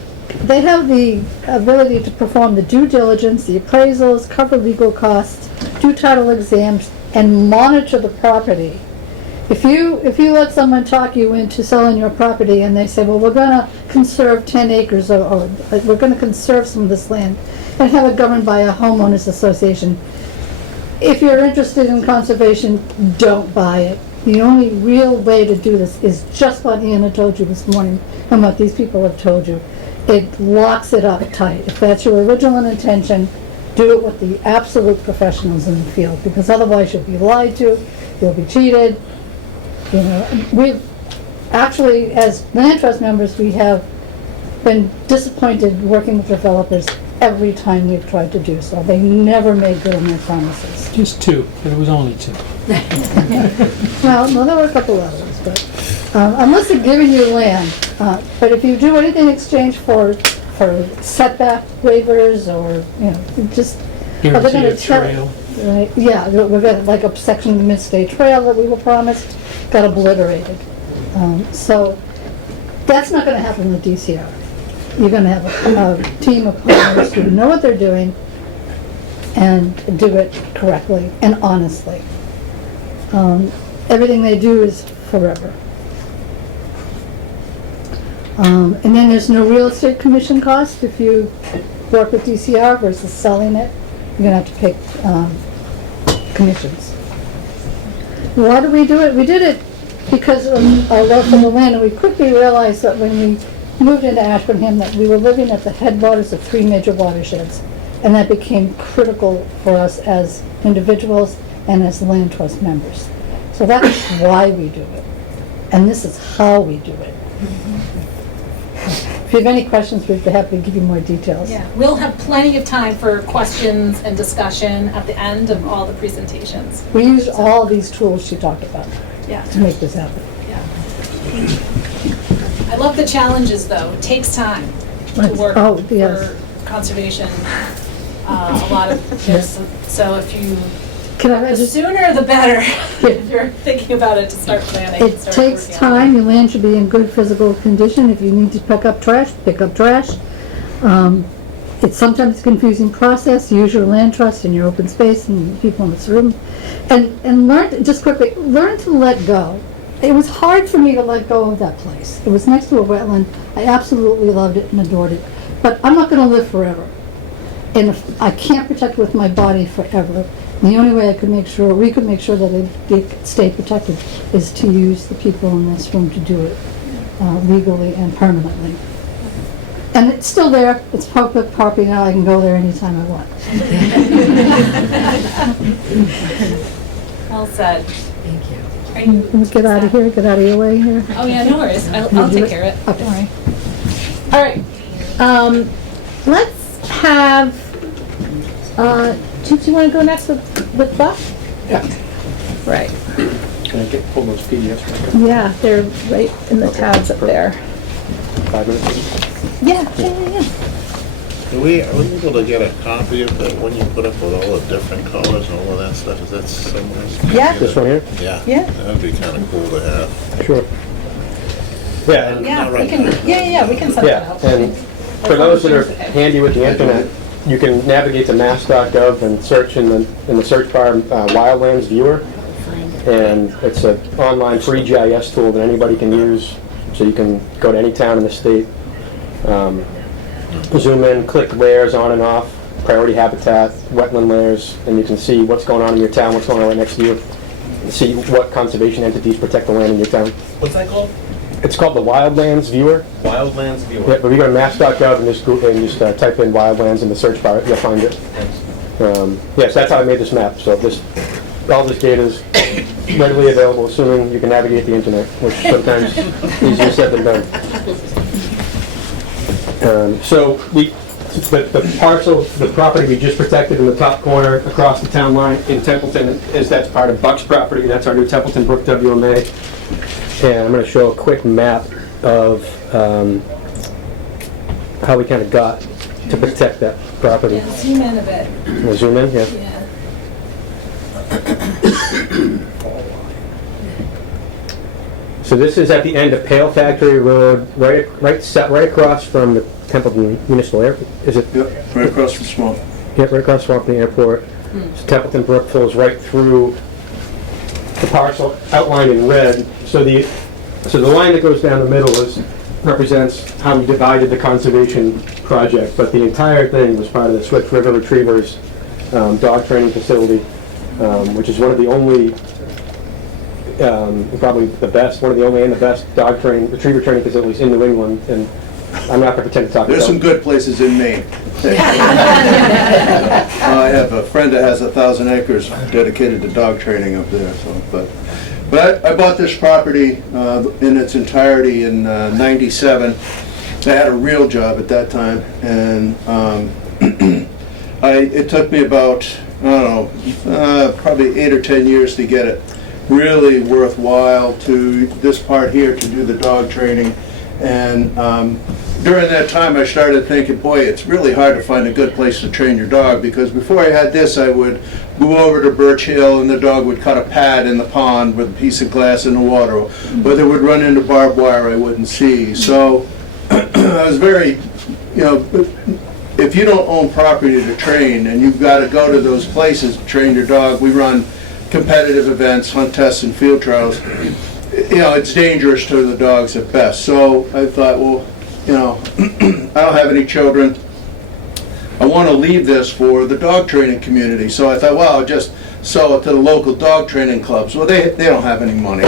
have the ability to perform the due diligence, the appraisals, cover legal costs, do title exams, and monitor the property. If you let someone talk you into selling your property and they say, well, we're going to conserve 10 acres or we're going to conserve some of this land and have it governed by a homeowners association, if you're interested in conservation, don't buy it. The only real way to do this is just what Anna told you this morning and what these people have told you. It locks it up tight. If that's your original intention, do it with the absolute professionals in the field, because otherwise you'll be lied to, you'll be cheated. You know, we've actually, as land trust members, we have been disappointed working with developers every time we've tried to do so. They never made good on their promises. Just two, but it was only two. Well, no, there were a couple others, but unless they're giving you land. But if you do anything in exchange for setback waivers or, you know, just... Guarantee a trail. Right, yeah, we've got like a section of the Mid-State Trail that we were promised, got obliterated. So that's not going to happen with DCR. You're going to have a team of planners who know what they're doing and do it correctly and honestly. Everything they do is forever. And then there's no real estate commission cost if you work with DCR versus selling it. You're going to have to pay commissions. Why do we do it? We did it because of our love for the land, and we quickly realized that when we moved into Ashburnham that we were living at the headwaters of 3 major watersheds, and that became critical for us as individuals and as land trust members. So that's why we do it, and this is how we do it. If you have any questions, we'd be happy to give you more details. Yeah, we'll have plenty of time for questions and discussion at the end of all the presentations. We used all these tools she talked about to make this happen. Yeah. I love the challenges, though. It takes time to work for conservation. A lot of this. So if you, the sooner the better. If you're thinking about it, to start planning. It takes time. Your land should be in good physical condition. If you need to pick up trash, pick up trash. It's sometimes a confusing process. Use your land trust and your open space and people in this room. And learn, just quickly, learn to let go. It was hard for me to let go of that place. It was next to a wetland. I absolutely loved it and adored it. But I'm not going to live forever. And if I can't protect with my body forever, the only way we could make sure that it stay protected is to use the people in this room to do it legally and permanently. And it's still there. It's public property now. I can go there anytime I want. Well said. Thank you. Let's get out of here. Get out of your way here. Oh yeah, no worries. I'll take care of it. Okay. Don't worry. All right. Let's have, do you want to go next with Buck? Yeah. Right. Can I pull those PDFs? Yeah, they're right in the tabs up there. 5 minutes? Yeah. Are we able to get a copy of that one you put up with all the different colors and all of that stuff? Is that somewhere? Yeah. This one here? Yeah. Yeah. That'd be kind of cool to have. Sure. Yeah, and Yeah, Not we right can, now. yeah, we can send that Yeah, out. and for those that are handy with the internet, you can navigate to mass.gov and search in the search bar Wildlands Viewer, and it's an online free GIS tool that anybody can use, so you can go to any town in the state, zoom in, click layers on and off, priority habitat, wetland layers, and you can see what's going on in your town, what's going on right next to you, see what conservation entities protect the land in your town. What's that called? It's called the Wildlands Viewer. Wildlands Viewer. Yeah, but we go to mass.gov and just type in wildlands in the search bar, you'll find it. Yes, that's how I made this map. So all this data is readily available, assuming you can navigate the internet, which sometimes easier said than done. So the parcel, the property we just protected in the top corner across the town line in Templeton that's part of Buck's property. That's our new Templeton Brook WMA. And I'm going to show a quick map of how we kind of got to protect that property. Yeah, zoom in a bit. We'll zoom in here. Yeah. So this is at the end of Pale Factory Road, right across from the Templeton Municipal Airport. Is it? Yep, right across from Swamp. Yeah, right across from the airport. So Templeton Brook flows right through the parcel outlined in red. So the line that goes down the middle represents how we divided the conservation project, but the entire thing was part of the Swift River Retrievers dog training facility, which is one of the only, probably the best, one of the only and the best retriever training facilities in New England. And I'm not going to pretend to talk about it. There's some good places in Maine. I have a friend that has 1,000 acres dedicated to dog training up there. So, but I bought this property in its entirety in '97. I had a real job at that time, and it took me about, I don't know, probably 8 or 10 years to get it really worthwhile to this part here to do the dog training. And during that time, I started thinking, boy, it's really hard to find a good place to train your dog, because before I had this, I would go over to Birch Hill and the dog would cut a pad in the pond with a piece of glass in the water, or they would run into barbed wire I wouldn't see. So I was very, if you don't own property to train and you've got to go to those places to train your dog, we run competitive events, hunt tests, and field trials. It's dangerous to the dogs at best. So I thought, well, I don't have any children. I want to leave this for the dog training community. So I thought, well, I'll just sell it to the local dog training clubs. Well, they don't have any money.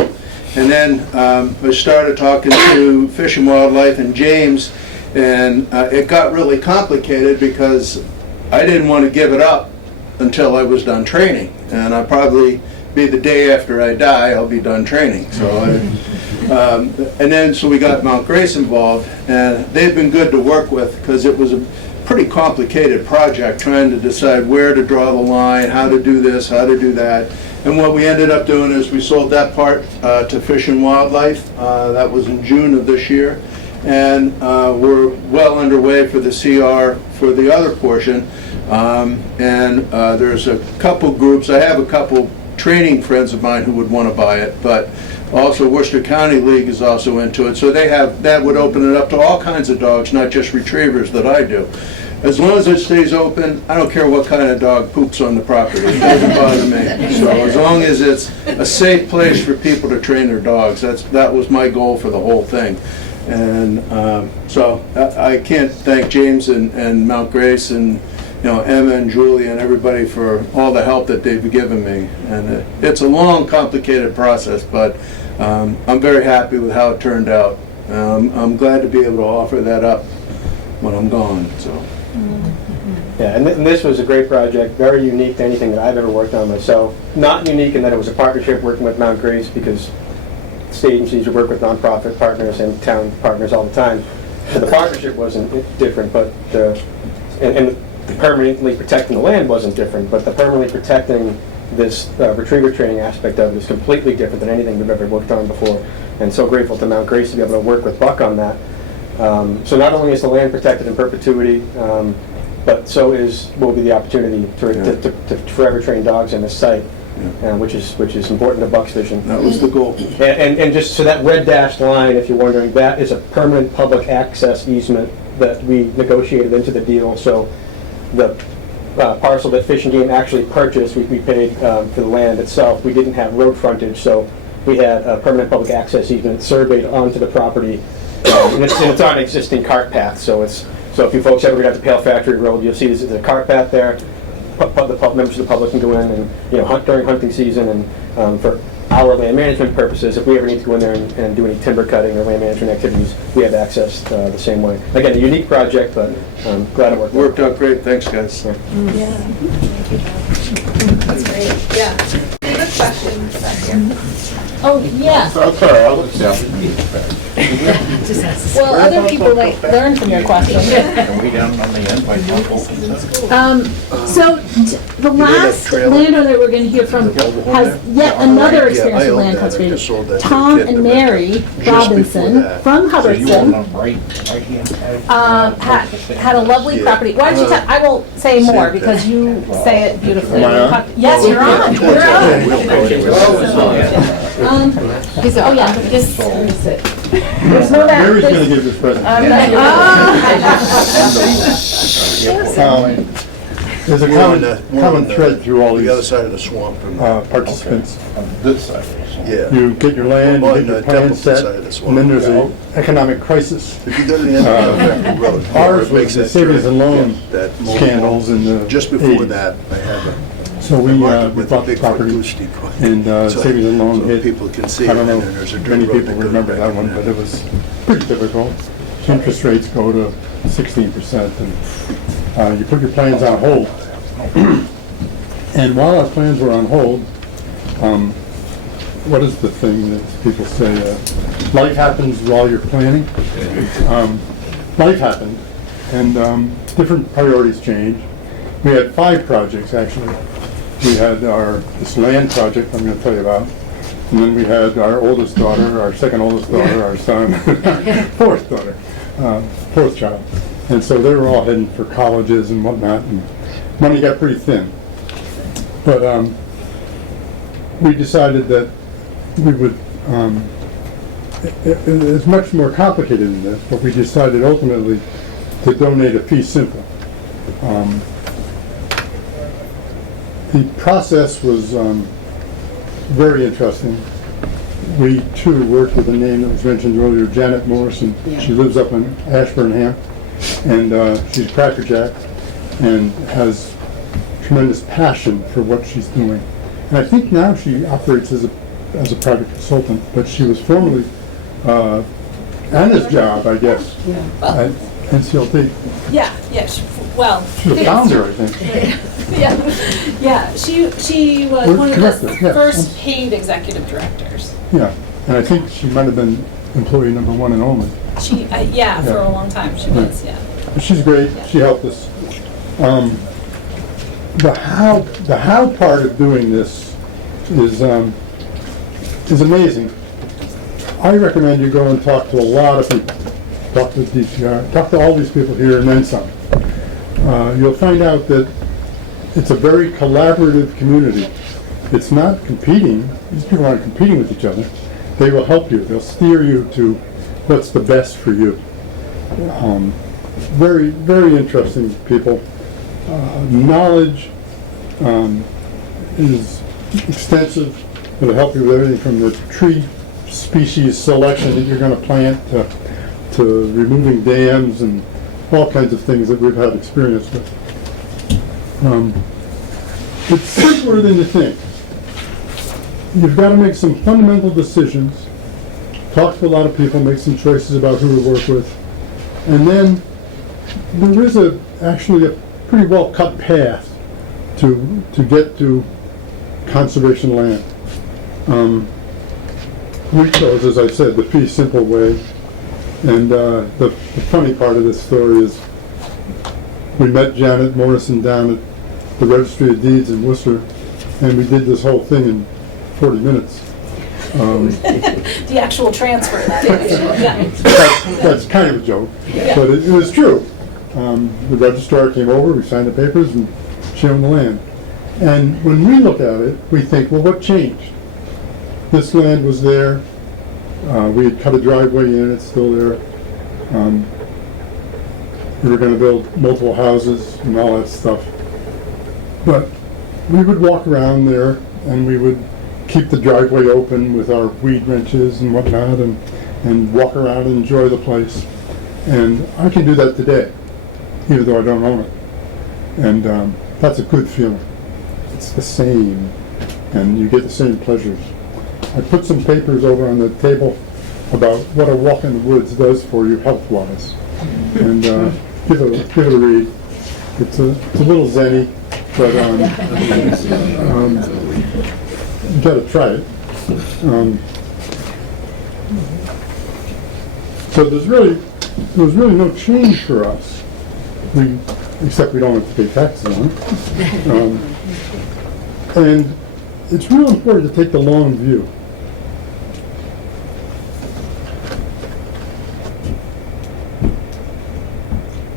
And then I started talking to Fish and Wildlife and James, and it got really complicated because I didn't want to give it up until I was done training. And I'd probably be the day after I die, I'll be done training. So so we got Mount Grace involved, and they've been good to work with because it was a pretty complicated project trying to decide where to draw the line, how to do this, how to do that. And what we ended up doing is we sold that part to Fish and Wildlife. That was in June of this year. And we're well underway for the CR for the other portion. There's a couple groups. I have a couple training friends of mine who would want to buy it, but also Worcester County League is also into it. So that would open it up to all kinds of dogs, not just retrievers that I do. As long as it stays open, I don't care what kind of dog poops on the property. It doesn't bother me. So as long as it's a safe place for people to train their dogs, that was my goal for the whole thing. And so I can't thank James and Mount Grace and Emma and Julie and everybody for all the help that they've given me. And it's a long, complicated process, but I'm very happy with how it turned out. I'm glad to be able to offer that up when I'm gone. So. Yeah, and this was a great project, very unique to anything that I've ever worked on myself. Not unique in that it was a partnership working with Mount Grace, because state agencies would work with nonprofit partners and town partners all the time. So the partnership wasn't different, but permanently protecting the land wasn't different, but the permanently protecting this retriever training aspect of it is completely different than anything we've ever worked on before. And so grateful to Mount Grace to be able to work with Buck on that. So not only is the land protected in perpetuity, but so will be the opportunity to forever train dogs in this site, which is important to Buck's vision. That was the goal. And just so that red dashed line, if you're wondering, that is a permanent public access easement that we negotiated into the deal. So the parcel that Fish and Game actually purchased, we paid for the land itself. We didn't have road frontage, so we had a permanent public access easement surveyed onto the property. And it's on an existing cart path, so if you folks ever get out to Pale Factory Road, you'll see there's a cart path there. Members of the public can go in and hunt during hunting season, and for our land management purposes, if we ever need to go in there and do any timber cutting or land management activities, we have access the same way. Again, a unique project, but I'm glad it Worked out great. Thanks, guys. Yeah. Thank you, John. That's great. Yeah. We have a question back here. Oh, yeah. Well, other people might learn from your question. So the last landowner that we're going to hear from has yet another experience with land conservation. Tom and Mary Robinson from Hubbardston had a lovely property. Why don't you tell? I won't say more because you say it beautifully. Yes, you're on. Oh yeah, just there's no that. Mary's going to give this presentation. There's a common thread through all these the other side of the swamp. participants. This side. Yeah. You get your land, you get your plan set, and then there's an economic crisis. If you go to the end of the road, Ours was the savings and loan scandals in the just before 80s. that, I had So we bought the property, and savings and loan hit. people can see. I don't know if many people remember that one, but it was pretty difficult. Interest rates go to 16%, and you put your plans on hold. And while our plans were on hold, what is the thing that people say? Life happens while you're planning. Life happened, and different priorities changed. We had 5 projects, actually. We had this land project I'm going to tell you about, and then we had our oldest daughter, our second oldest daughter, our son, fourth daughter, fourth child. And so they were all heading for colleges and whatnot, and money got pretty thin. But we decided that we would, it's much more complicated than this, but we decided ultimately to donate a fee simple. The process was very interesting. We too worked with a name that was mentioned earlier, Janet Morrison. Yeah. She lives up in Ashburnham, and she's a crackerjack and has tremendous passion for what she's doing. And I think now she operates as a private consultant, but she was formerly Anna's job, I guess, at NCLT. Yeah. She's a founder, I think. Yeah. She was one of the first paid executive directors. Yeah, and I think she might have been employee number 1 and only. She, for a long time she was. Yeah. But she's great. Yeah. She helped us. The how part of doing this is amazing. I recommend you go and talk to a lot of people. Talk to DCR, talk to all these people here, and then some. You'll find out that it's a very collaborative community. It's not competing. These people aren't competing with each other. They will help you. They'll steer you to what's the best for you. Very, very interesting people. Knowledge is extensive. It'll help you with everything from the tree species selection that you're going to plant to removing dams and all kinds of things that we've had experience with. It's simpler than you think. You've got to make some fundamental decisions, talk to a lot of people, make some choices about who to work with, and then there is actually a pretty well cut path to get to conservation land. We chose, as I said, the fee simple way, and the funny part of this story is We met Janet Morrison down at the Registry of Deeds in Worcester, and we did this whole thing in 40 minutes. The actual transfer, that is. Yeah. That's kind of a joke, Yeah. but it was true. The registrar came over, we signed the papers and showed him the land. And when we look at it, we think, well, what changed? This land was there. We had cut a driveway in, it's still there. We were going to build multiple houses and all that stuff. But we would walk around there and we would keep the driveway open with our weed wrenches and whatnot and walk around and enjoy the place. And I can do that today, even though I don't own it. And that's a good feeling. It's the same, and you get the same pleasures. I put some papers over on the table about what a walk in the woods does for you health-wise. And give it a read. It's a little zenny, but you gotta try it. So there was really no change for us. Except we don't have to pay taxes on it. And it's real important to take the long view.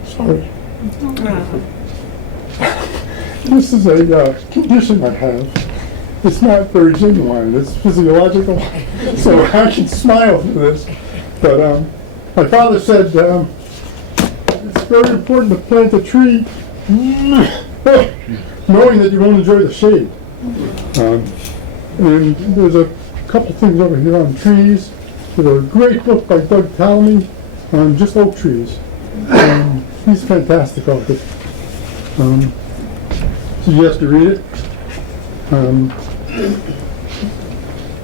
Sorry. This is a condition I have. It's not very genuine, it's physiological, so I can smile through this. But my father said, it's very important to plant a tree knowing that you won't enjoy the shade. And there's a couple things over here on trees. There's a great book by Doug Talmy on just oak trees. He's a fantastic author. Suggest you read it.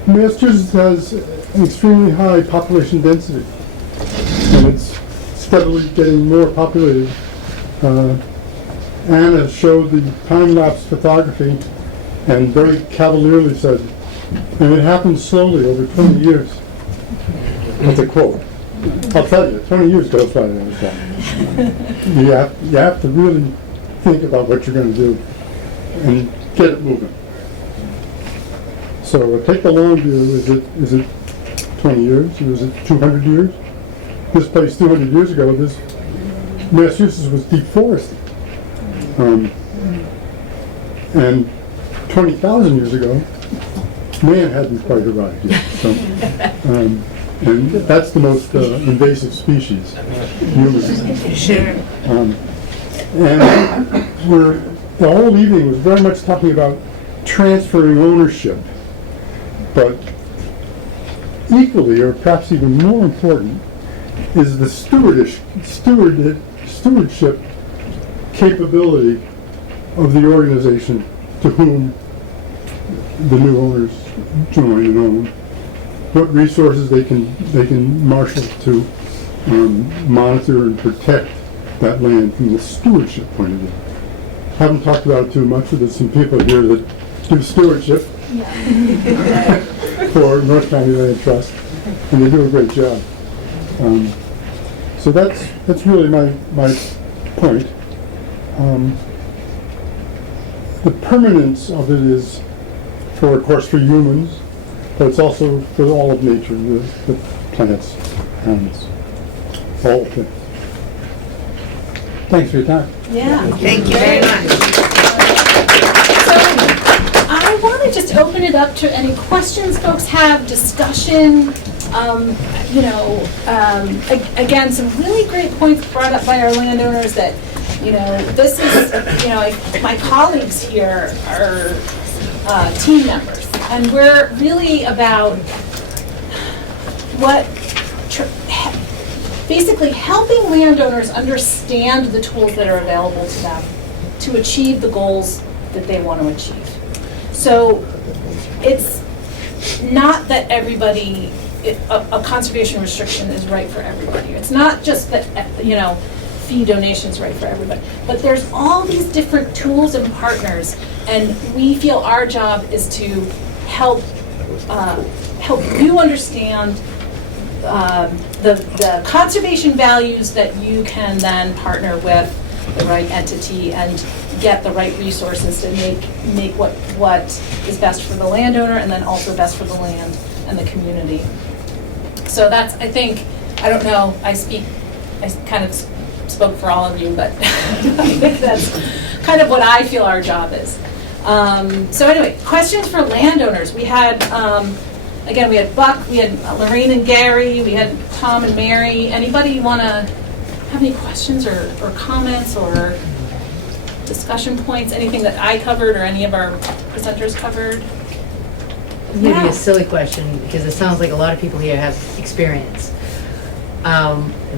Massachusetts has an extremely high population density, and it's steadily getting more populated. Anna showed the time-lapse photography and very cavalierly said, and it happened slowly over 20 years. That's a quote. I'll tell you, 20 years goes by every time. You have to really think about what you're going to do and get it moving. So take the long view. Is it 20 years or is it 200 years? This place 200 years ago, Massachusetts was deep forested. And 20,000 years ago, man hadn't quite arrived yet. So, and that's the most invasive species, humans. Sure. And the whole evening was very much talking about transferring ownership. But equally, or perhaps even more important, is the stewardship capability of the organization to whom the new owners join and own. What resources they can marshal to monitor and protect that land from the stewardship point of view. Haven't talked about it too much, but there's some people here that do stewardship for North County Land Trust, and they do a great job. So that's really my point. The permanence of it is, of course, for humans, but it's also for all of nature, the plants, animals, all of it. Thanks for your time. Yeah. Thank you very much. So I want to just open it up to any questions folks have, discussion. Again, some really great points brought up by our landowners that, this is, my colleagues here are team members, and we're really about basically helping landowners understand the tools that are available to them to achieve the goals that they want to achieve. So it's not that everybody, a conservation restriction is right for everybody. It's not just that, fee donations right for everybody. But there's all these different tools and partners, and we feel our job is to help you understand the conservation values that you can then partner with the right entity and get the right resources to make what is best for the landowner and then also best for the land and the community. So that's, I think, I don't know, I kind of spoke for all of you, but I think that's kind of what I feel our job is. So anyway, questions for landowners. We had, again, we had Buck, we had Lorraine and Gary, we had Tom and Mary. Anybody want to have any questions or comments or discussion points? Anything that I covered or any of our presenters covered? Maybe Yeah. a silly question, because it sounds like a lot of people here have experience.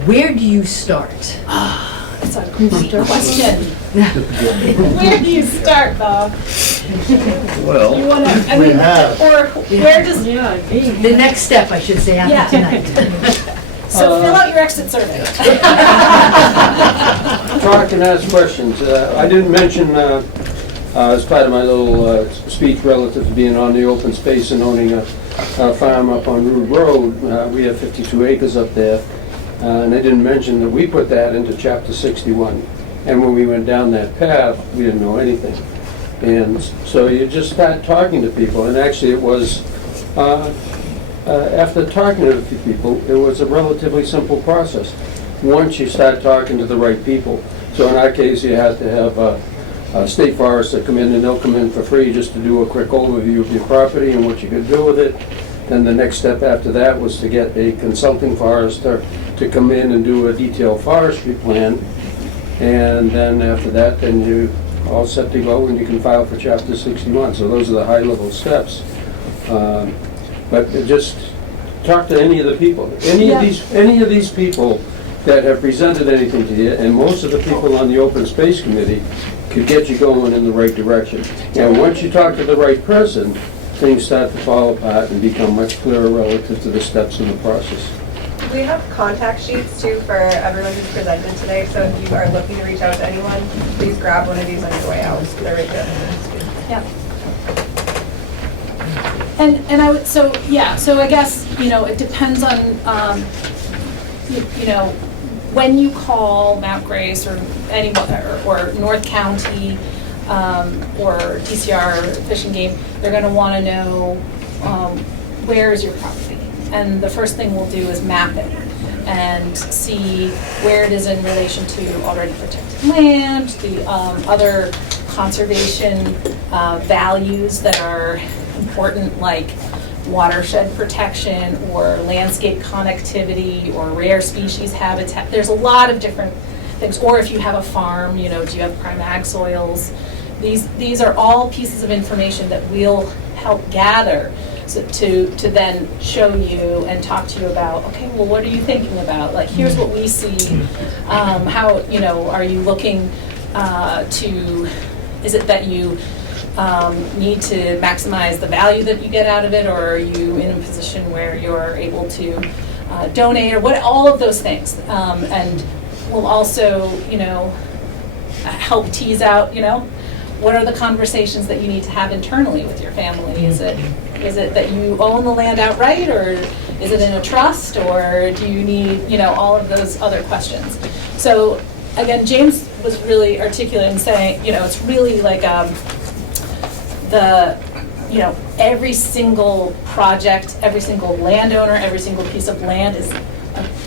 Where do you start? That's a great question. Where do you start, Bob? Well, You want to, I We mean, have. or where does, The next step, I should say, Yeah. after tonight. so fill out your exit survey. Talk and ask questions. I didn't mention, as part of my little speech relative to being on the open space and owning a farm up on Rood Road, we have 52 acres up there. And I didn't mention that we put that into Chapter 61. And when we went down that path, we didn't know anything. And so you just start talking to people. And actually it was, after talking to a few people, it was a relatively simple process. Once you start talking to the right people. So in our case, you had to have a state forester come in, and they'll come in for free just to do a quick overview of your property and what you could do with it. Then the next step after that was to get a consulting forester to come in and do a detailed forestry plan. And then after that, then you all set to go and you can file for Chapter 61. So those are the high-level steps. But just talk to any of the people. Any of these people that have presented anything to you, and most of the people on the Open Space Committee could get you going in the right direction. And once you talk to the right person, things start to fall apart and become much clearer relative to the steps in the process. We have contact sheets too for everyone who's presented today, so if you are looking to reach out to anyone, please grab one of these on your way out. They're right there. Yeah. And I would, so I guess, it depends on, when you call Mount Grace or anyone, or North County, or DCR, Fish and Game, they're gonna wanna know, where is your property? And the first thing we'll do is map it and see where it is in relation to already protected land, the other conservation values that are important, like watershed protection or landscape connectivity or rare species habitat. There's a lot of different things. Or if you have a farm, do you have prime ag soils? These are all pieces of information that we'll help gather to then show you and talk to you about, okay, well, what are you thinking about? Like, here's what we see. How, are you looking to, is it that you need to maximize the value that you get out of it, or are you in a position where you're able to donate, or what, all of those things. And we'll also, help tease out, what are the conversations that you need to have internally with your family? Is it that you own the land outright, or is it in a trust, or do you need, all of those other questions? So again, James was really articulate in saying, it's really like every single project, every single landowner, every single piece of land is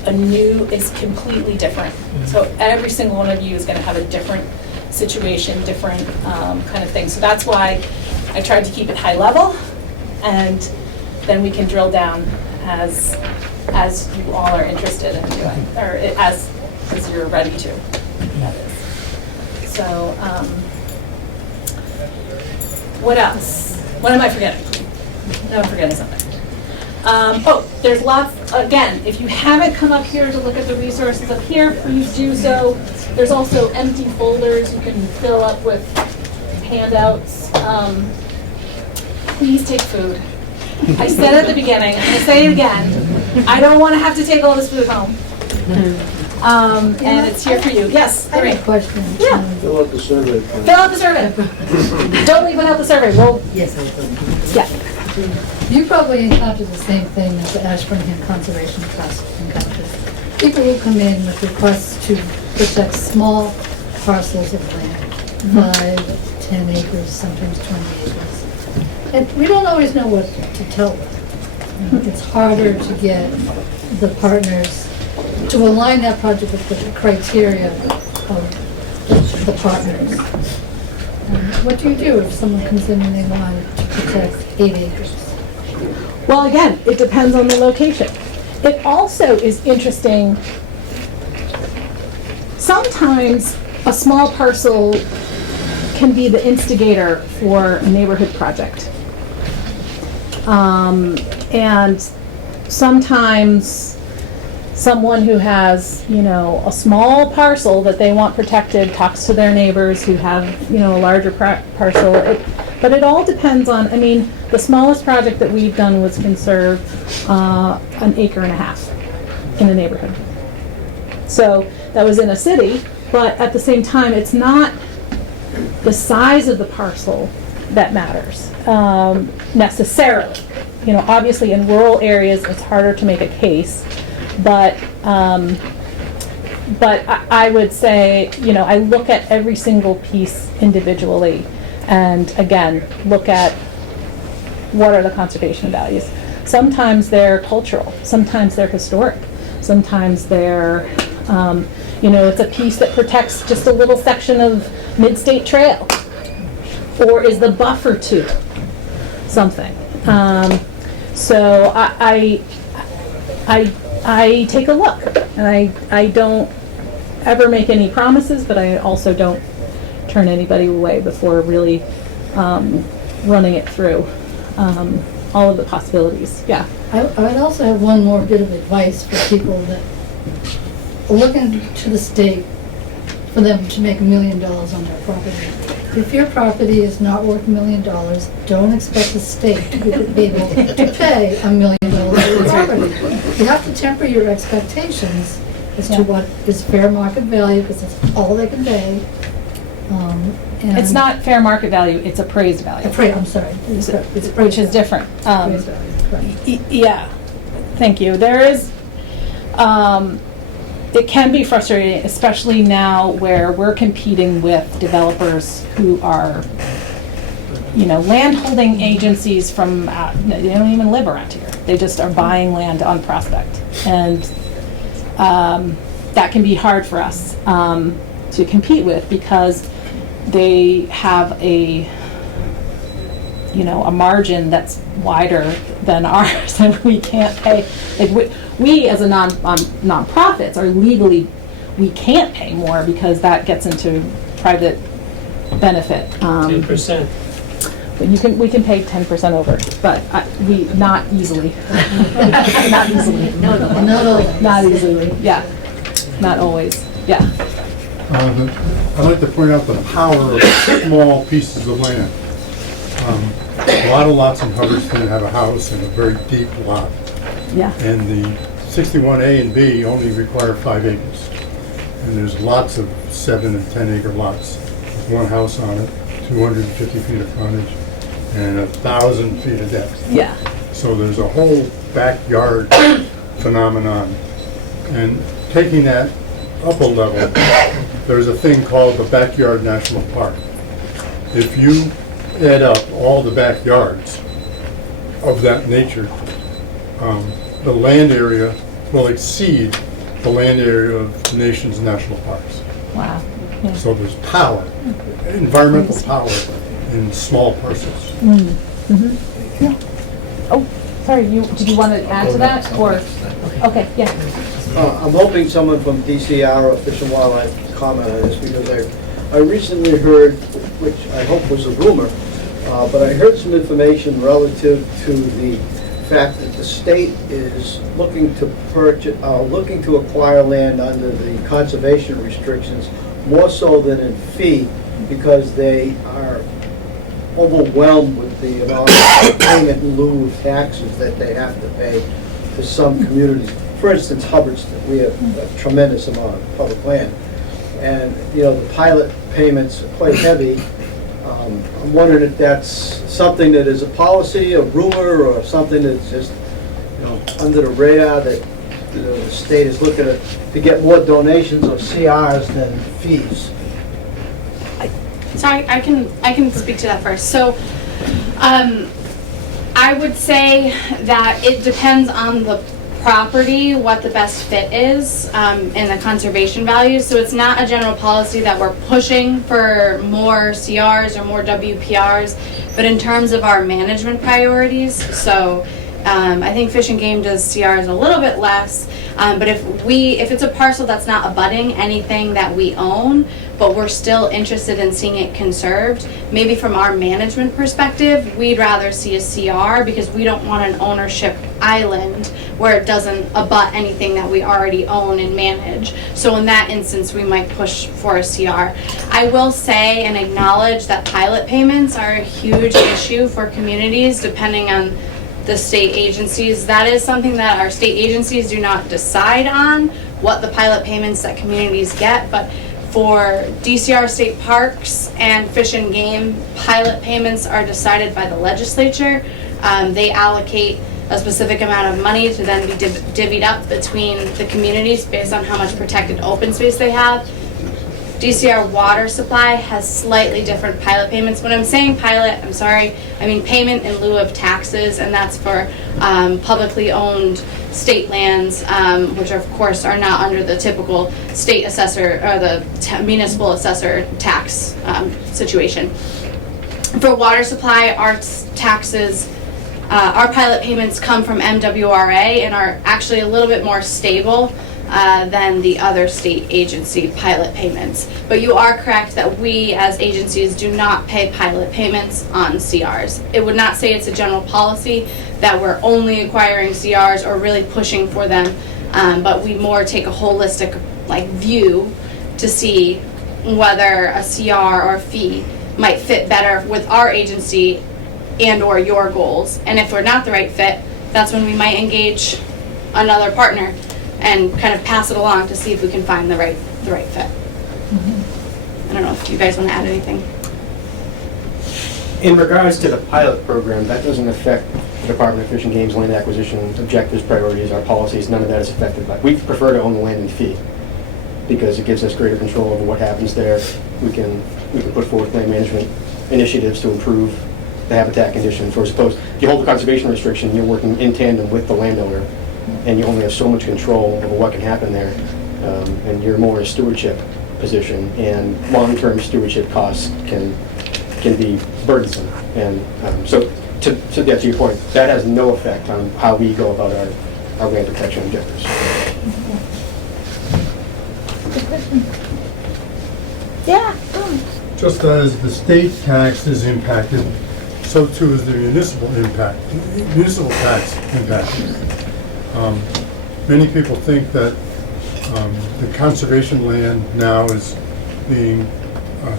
is completely different. So every single one of you is going to have a different situation, different kind of thing. So that's why I tried to keep it high level, and then we can drill down as you all are interested in doing, or as you're ready to. That is. So what else? What am I forgetting? No, I'm forgetting something. There's lots, again, if you haven't come up here to look at the resources up here, please do so. There's also empty folders you can fill up with handouts. Please take food. I said at the beginning, I'm going to say it again, I don't want to have to take all this food home. And it's here for you. Yes, I Lorraine. have a question. Yeah. Fill out the survey. Fill out the survey. Don't leave without the survey. Yes, I will. Yeah. You probably encounter the same thing that the Ashburnham Conservation Trust encounters. People who come in with requests to protect small parcels of land, 5, 10 acres, sometimes 20 acres. And we don't always know what to tell them. It's harder to get the partners to align that project with the criteria of the partners. What do you do if someone comes in and they want to protect 8 acres? Well, again, it depends on the location. It also is interesting, sometimes a small parcel can be the instigator for a neighborhood project. And sometimes someone who has, a small parcel that they want protected talks to their neighbors who have, a larger parcel. But it all depends on, the smallest project that we've done was conserve 1.5 acres in a neighborhood. So that was in a city, but at the same time, it's not the size of the parcel that matters necessarily. Obviously in rural areas, it's harder to make a case, but I would say, I look at every single piece individually, and again, look at what are the conservation values. Sometimes they're cultural, sometimes they're historic, sometimes they're, it's a piece that protects just a little section of Mid-State Trail, or is the buffer to something. So I take a look, and I don't ever make any promises, but I also don't turn anybody away before really running it through all of the possibilities. Yeah. I would also have one more bit of advice for people that are looking to the state for them to make $1 million on their property. If your property is not worth $1 million, don't expect the state to be able to pay $1 million for your property. You have to temper your expectations as to what is fair market value, because that's all they can pay. It's not fair market value, it's appraised value. I'm sorry. It's appraised which is different. Appraised value, correct. Yeah, thank you. There is, it can be frustrating, especially now where we're competing with developers who are, land holding agencies from, they don't even live around here. They just are buying land on Prospect. And that can be hard for us to compete with, because they have a margin that's wider than ours, and we can't pay. We as a nonprofits are legally, we can't pay more because that gets into private benefit. 10%. But we can pay 10% over, but we not easily. Not easily. Not easily. Yeah. Not always. Yeah. I'd like to point out the power of small pieces of land. A lot of lots in Hubbardston have a house and a very deep lot. Yeah. And the 61A and B only require 5 acres. And there's lots of 7 and 10 acre lots with one house on it, 250 feet of frontage, and 1,000 feet of depth. Yeah. So there's a whole backyard phenomenon. And taking that up a level, there's a thing called the Backyard National Park. If you add up all the backyards of that nature, the land area will exceed the land area of the nation's national parks. Wow. Yeah. So there's power, environmental power in small parcels. Mm-hmm. Yeah. Oh, sorry, did you want to add to that, or? Okay, yeah. I'm hoping someone from DCR or Fish and Wildlife can comment on this, because I recently heard, which I hope was a rumor, but I heard some information relative to the fact that the state is looking to acquire land under the conservation restrictions more so than in fee, because they are overwhelmed with the amount of payment in lieu of taxes that they have to pay to some communities. For instance, Hubbardston, we have a tremendous amount of public land. And, the pilot payments are quite heavy. I'm wondering if that's something that is a policy, a rumor, or something that's just, under the radar, that the state is looking to get more donations or CRs than fees. So I can speak to that first. So I would say that it depends on the property, what the best fit is, and the conservation values. So it's not a general policy that we're pushing for more CRs or more WPRs, but in terms of our management priorities. So I think Fish and Game does CRs a little bit less, but if it's a parcel that's not abutting anything that we own, but we're still interested in seeing it conserved, maybe from our management perspective, we'd rather see a CR because we don't want an ownership island where it doesn't abut anything that we already own and manage. So in that instance, we might push for a CR. I will say and acknowledge that pilot payments are a huge issue for communities depending on the state agencies. That is something that our state agencies do not decide on, what the pilot payments that communities get, but for DCR state parks and Fish and Game, pilot payments are decided by the legislature. They allocate a specific amount of money to then be divvied up between the communities based on how much protected open space they have. DCR water supply has slightly different pilot payments. When I'm saying pilot, I'm sorry, I mean payment in lieu of taxes, and that's for publicly owned state lands, which of course are not under the typical state assessor or the municipal assessor tax situation. For water supply, our taxes, our pilot payments come from MWRA and are actually a little bit more stable than the other state agency pilot payments. But you are correct that we as agencies do not pay pilot payments on CRs. It would not say it's a general policy that we're only acquiring CRs or really pushing for them, but we more take a holistic view to see whether a CR or a fee might fit better with our agency and or your goals. And if we're not the right fit, that's when we might engage another partner and kind of pass it along to see if we can find the right fit. I don't know if you guys want to add anything. In regards to the pilot program, that doesn't affect the Department of Fish and Game's land acquisition objectives, priorities, our policies. None of that is affected by. We prefer to own the land and fee because it gives us greater control over what happens there. We can put forth land management initiatives to improve the habitat conditions. Or suppose if you hold a conservation restriction, you're working in tandem with the landowner, and you only have so much control over what can happen there, and you're more in a stewardship position, and long-term stewardship costs can be burdensome. And so to get to your point, that has no effect on how we go about our land protection objectives. Yeah. Just as the state tax is impacted, so too is the municipal tax impacted. Many people think that the conservation land now is being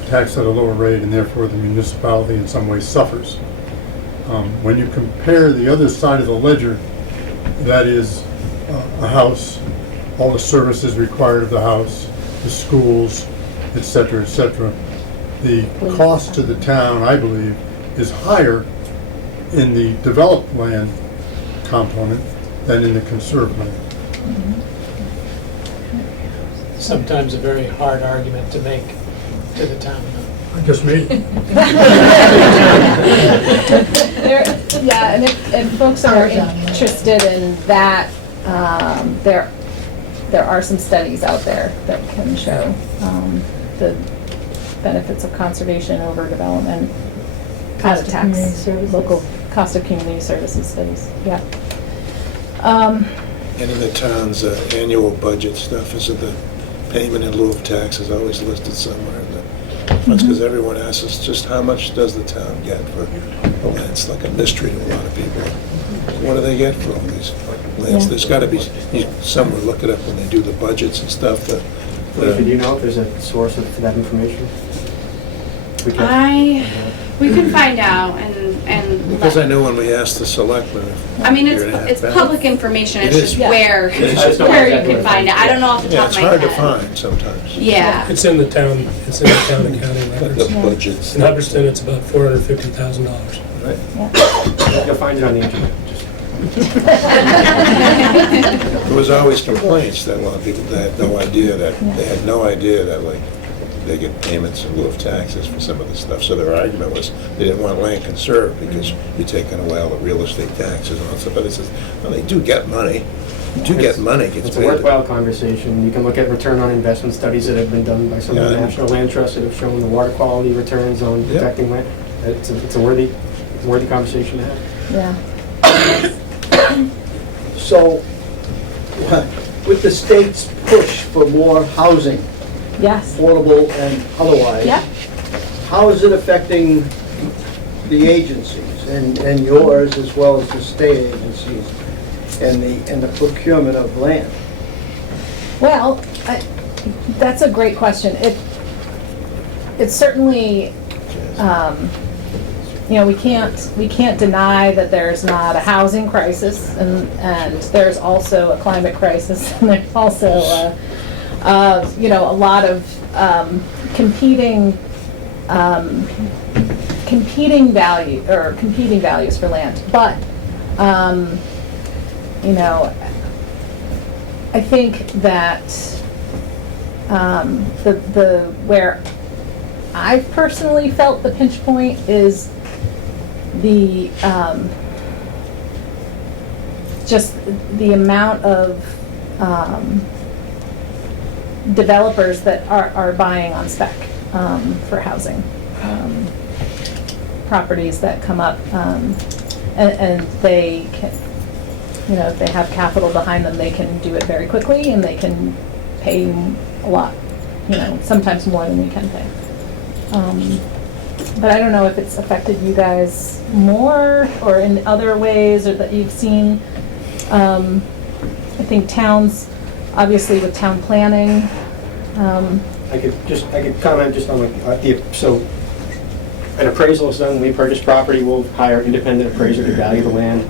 taxed at a lower rate, and therefore the municipality in some ways suffers. When you compare the other side of the ledger, that is a house, all the services required of the house, the schools, et cetera, the cost to the town, I believe, is higher in the developed land component than in the conserved land. Sometimes a very hard argument to make to the town. I just made it. Yeah, and if folks are interested in that, there are some studies out there that can show the benefits of conservation over development out of tax, local cost of community services studies. Yeah. And in the town's annual budget stuff, isn't the payment in lieu of tax is always listed somewhere in the, that's because everyone asks us just how much does the town get for land. It's like a mystery to a lot of people. What do they get for all these lands? Yeah. There's got to be somewhere, look it up when they do the budgets and stuff. Do you know if there's a source for that information? We can find out and because I know when we asked the selectmen. I mean, it's public information. It's just Yeah. where you can find it. I don't know off the top of my head. It's hard to find sometimes. Yeah. It's in the town accounting records. The budgets. In Hubbardston, it's about $450,000. Right. Yeah. You'll find it on the internet. There was always complaints that a lot of people had no idea that like they get payments in lieu of taxes for some of the stuff. So their argument was they didn't want land conserved because you're taking away all the real estate taxes and all that stuff. But it says, well, they do get money. You do get money. It's a worthwhile conversation. You can look at return on investment studies that have been done by some of the national land trusts that have shown the water quality returns on protecting land. It's a worthy conversation to have. Yeah. So, with the state's push for more housing, Yes. affordable and otherwise, Yeah. how is it affecting the agencies and yours as well as the state agencies and the procurement of land? Well, that's a great question. It's certainly, we can't deny that there's not a housing crisis, and there's also a climate crisis, and there's also a lot of competing values for land. But I think that where I've personally felt the pinch point is the just the amount of developers that are buying on spec for housing, properties that come up, and they can, if they have capital behind them, they can do it very quickly, and they can pay a lot, sometimes more than we can pay. But I don't know if it's affected you guys more or in other ways, or that you've seen. I think towns, obviously with town planning. I could comment just on so an appraisal is done when we purchase property. We'll hire an independent appraiser to value the land,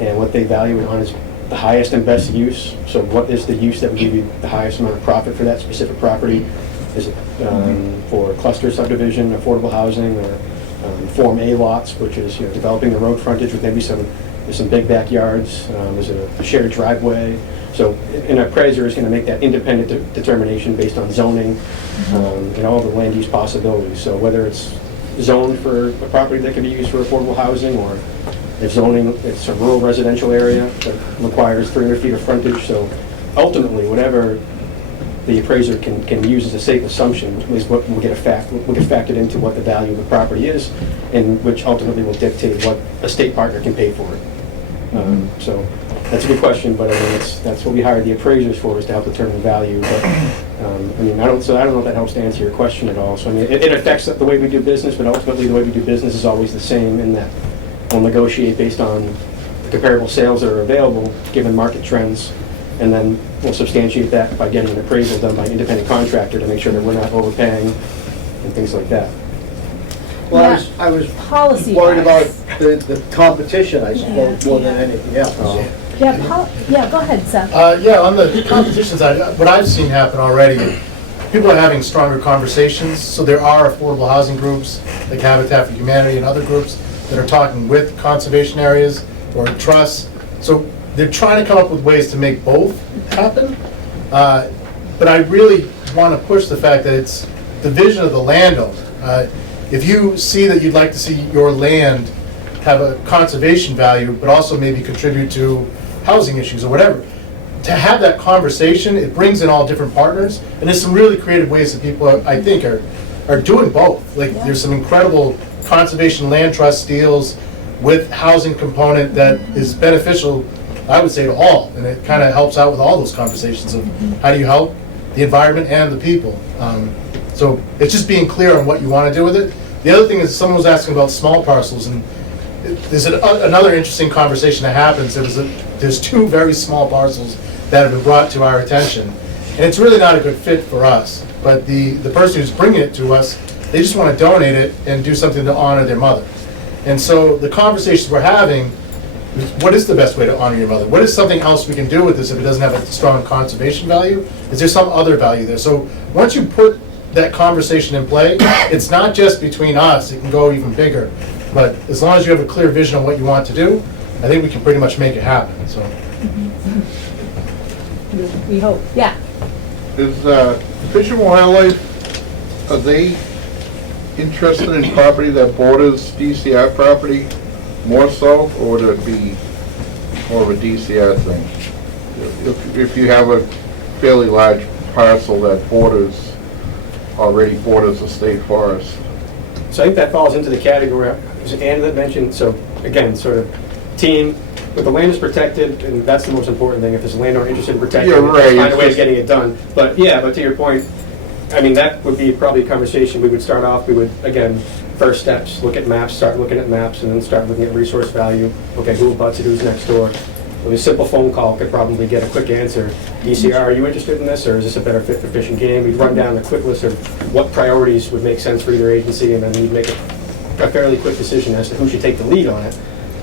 and what they value it on is the highest and best use. So what is the use that would give you the highest amount of profit for that specific property? Is it for cluster subdivision, affordable housing, or Form A lots, which is developing the road frontage with maybe some big backyards? Is it a shared driveway? So an appraiser is going to make that independent determination based on zoning and all the land use possibilities. So whether it's zoned for a property that can be used for affordable housing, or if zoning, it's a rural residential area that requires 300 feet of frontage. So ultimately, whatever the appraiser can use as a safe assumption is what will get factored into what the value of the property is, and which ultimately will dictate what a state partner can pay for it. So that's a good question, but I mean that's what we hired the appraisers for, is to help determine value. But I don't know if that helps to answer your question at all. So I mean it affects the way we do business, but ultimately the way we do business is always the same, in that we'll negotiate based on the comparable sales that are available given market trends, and then we'll substantiate that by getting an appraisal done by an independent contractor to make sure that we're not overpaying and things like that. Well, I was worried about the competition, I suppose, more than anything else. Yeah, go ahead, Seth. On the competition side, what I've seen happen already, people are having stronger conversations. So there are affordable housing groups like Habitat for Humanity and other groups that are talking with conservation areas or trusts. So they're trying to come up with ways to make both happen. But I really want to push the fact that it's the vision of the landowner. If you see that you'd like to see your land have a conservation value, but also maybe contribute to housing issues or whatever, to have that conversation, it brings in all different partners, and there's some really creative ways that people, I think, are doing both. Like, there's some incredible conservation land trust deals with housing component that is beneficial, I would say, to all, and it kind of helps out with all those conversations of how do you help the environment and the people. So it's just being clear on what you want to do with it. The other thing is, someone was asking about small parcels, and there's another interesting conversation that happens. There's two very small parcels that have been brought to our attention, and it's really not a good fit for us. But the person who's bringing it to us, they just want to donate it and do something to honor their mother. And so the conversations we're having, what is the best way to honor your mother? What is something else we can do with this if it doesn't have a strong conservation value? Is there some other value there? So once you put that conversation in play, it's not just between us, it can go even bigger. But as long as you have a clear vision on what you want to do, I think we can pretty much make it happen. So We hope, yeah. Is Fish and Wildlife are they interested in property that borders DCR property more so, or would it be more of a DCR thing? If you have a fairly large parcel that already borders a state forest. So I think that falls into the category, was it Ann that mentioned, so again, sort of team, but the land is protected, and that's the most important thing. If there's a landowner interested in protecting it, find a way of getting it done. But yeah, but to your point, I mean, that would be probably a conversation we would start off. We would, again, first steps, look at maps, start looking at maps, and then start looking at resource value. Okay, who abuts it, who's next door? With a simple phone call could probably get a quick answer. DCR, are you interested in this, or is this a better fit for Fish and Game? We'd run down a quick list of what priorities would make sense for either agency, and then we'd make a fairly quick decision as to who should take the lead on it.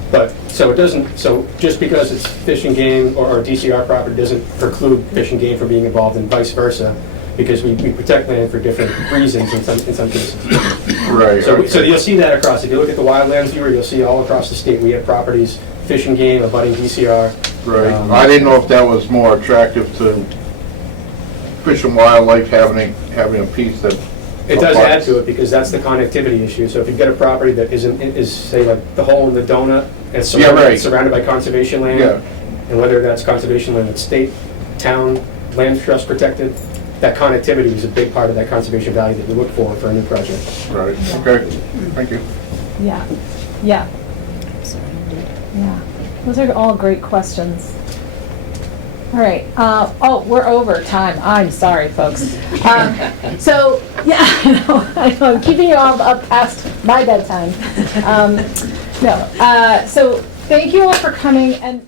But, so it doesn't, so just because it's Fish and Game or DCR property doesn't preclude Fish and Game from being involved, and vice versa, because we protect land for different reasons in some cases. Right. So you'll see that across. If you look at the wildlands viewer, you'll see all across the state we have properties, Fish and Game, abutting DCR. Right. I didn't know if that was more attractive to Fish and Wildlife having a piece that. It does add to it because that's the connectivity issue. So if you've got a property that is say like the hole in the donut, and it's surrounded by conservation land, and whether that's conservation land that's state, town, land trust protected, that connectivity is a big part of that conservation value that we look for a new project. Right. Okay. Thank you. Yeah. Yeah. Yeah. Those are all great questions. All right. Oh, we're over time. I'm sorry, folks. So, yeah, I know. I'm keeping you all up past my bedtime. So thank you all for coming. And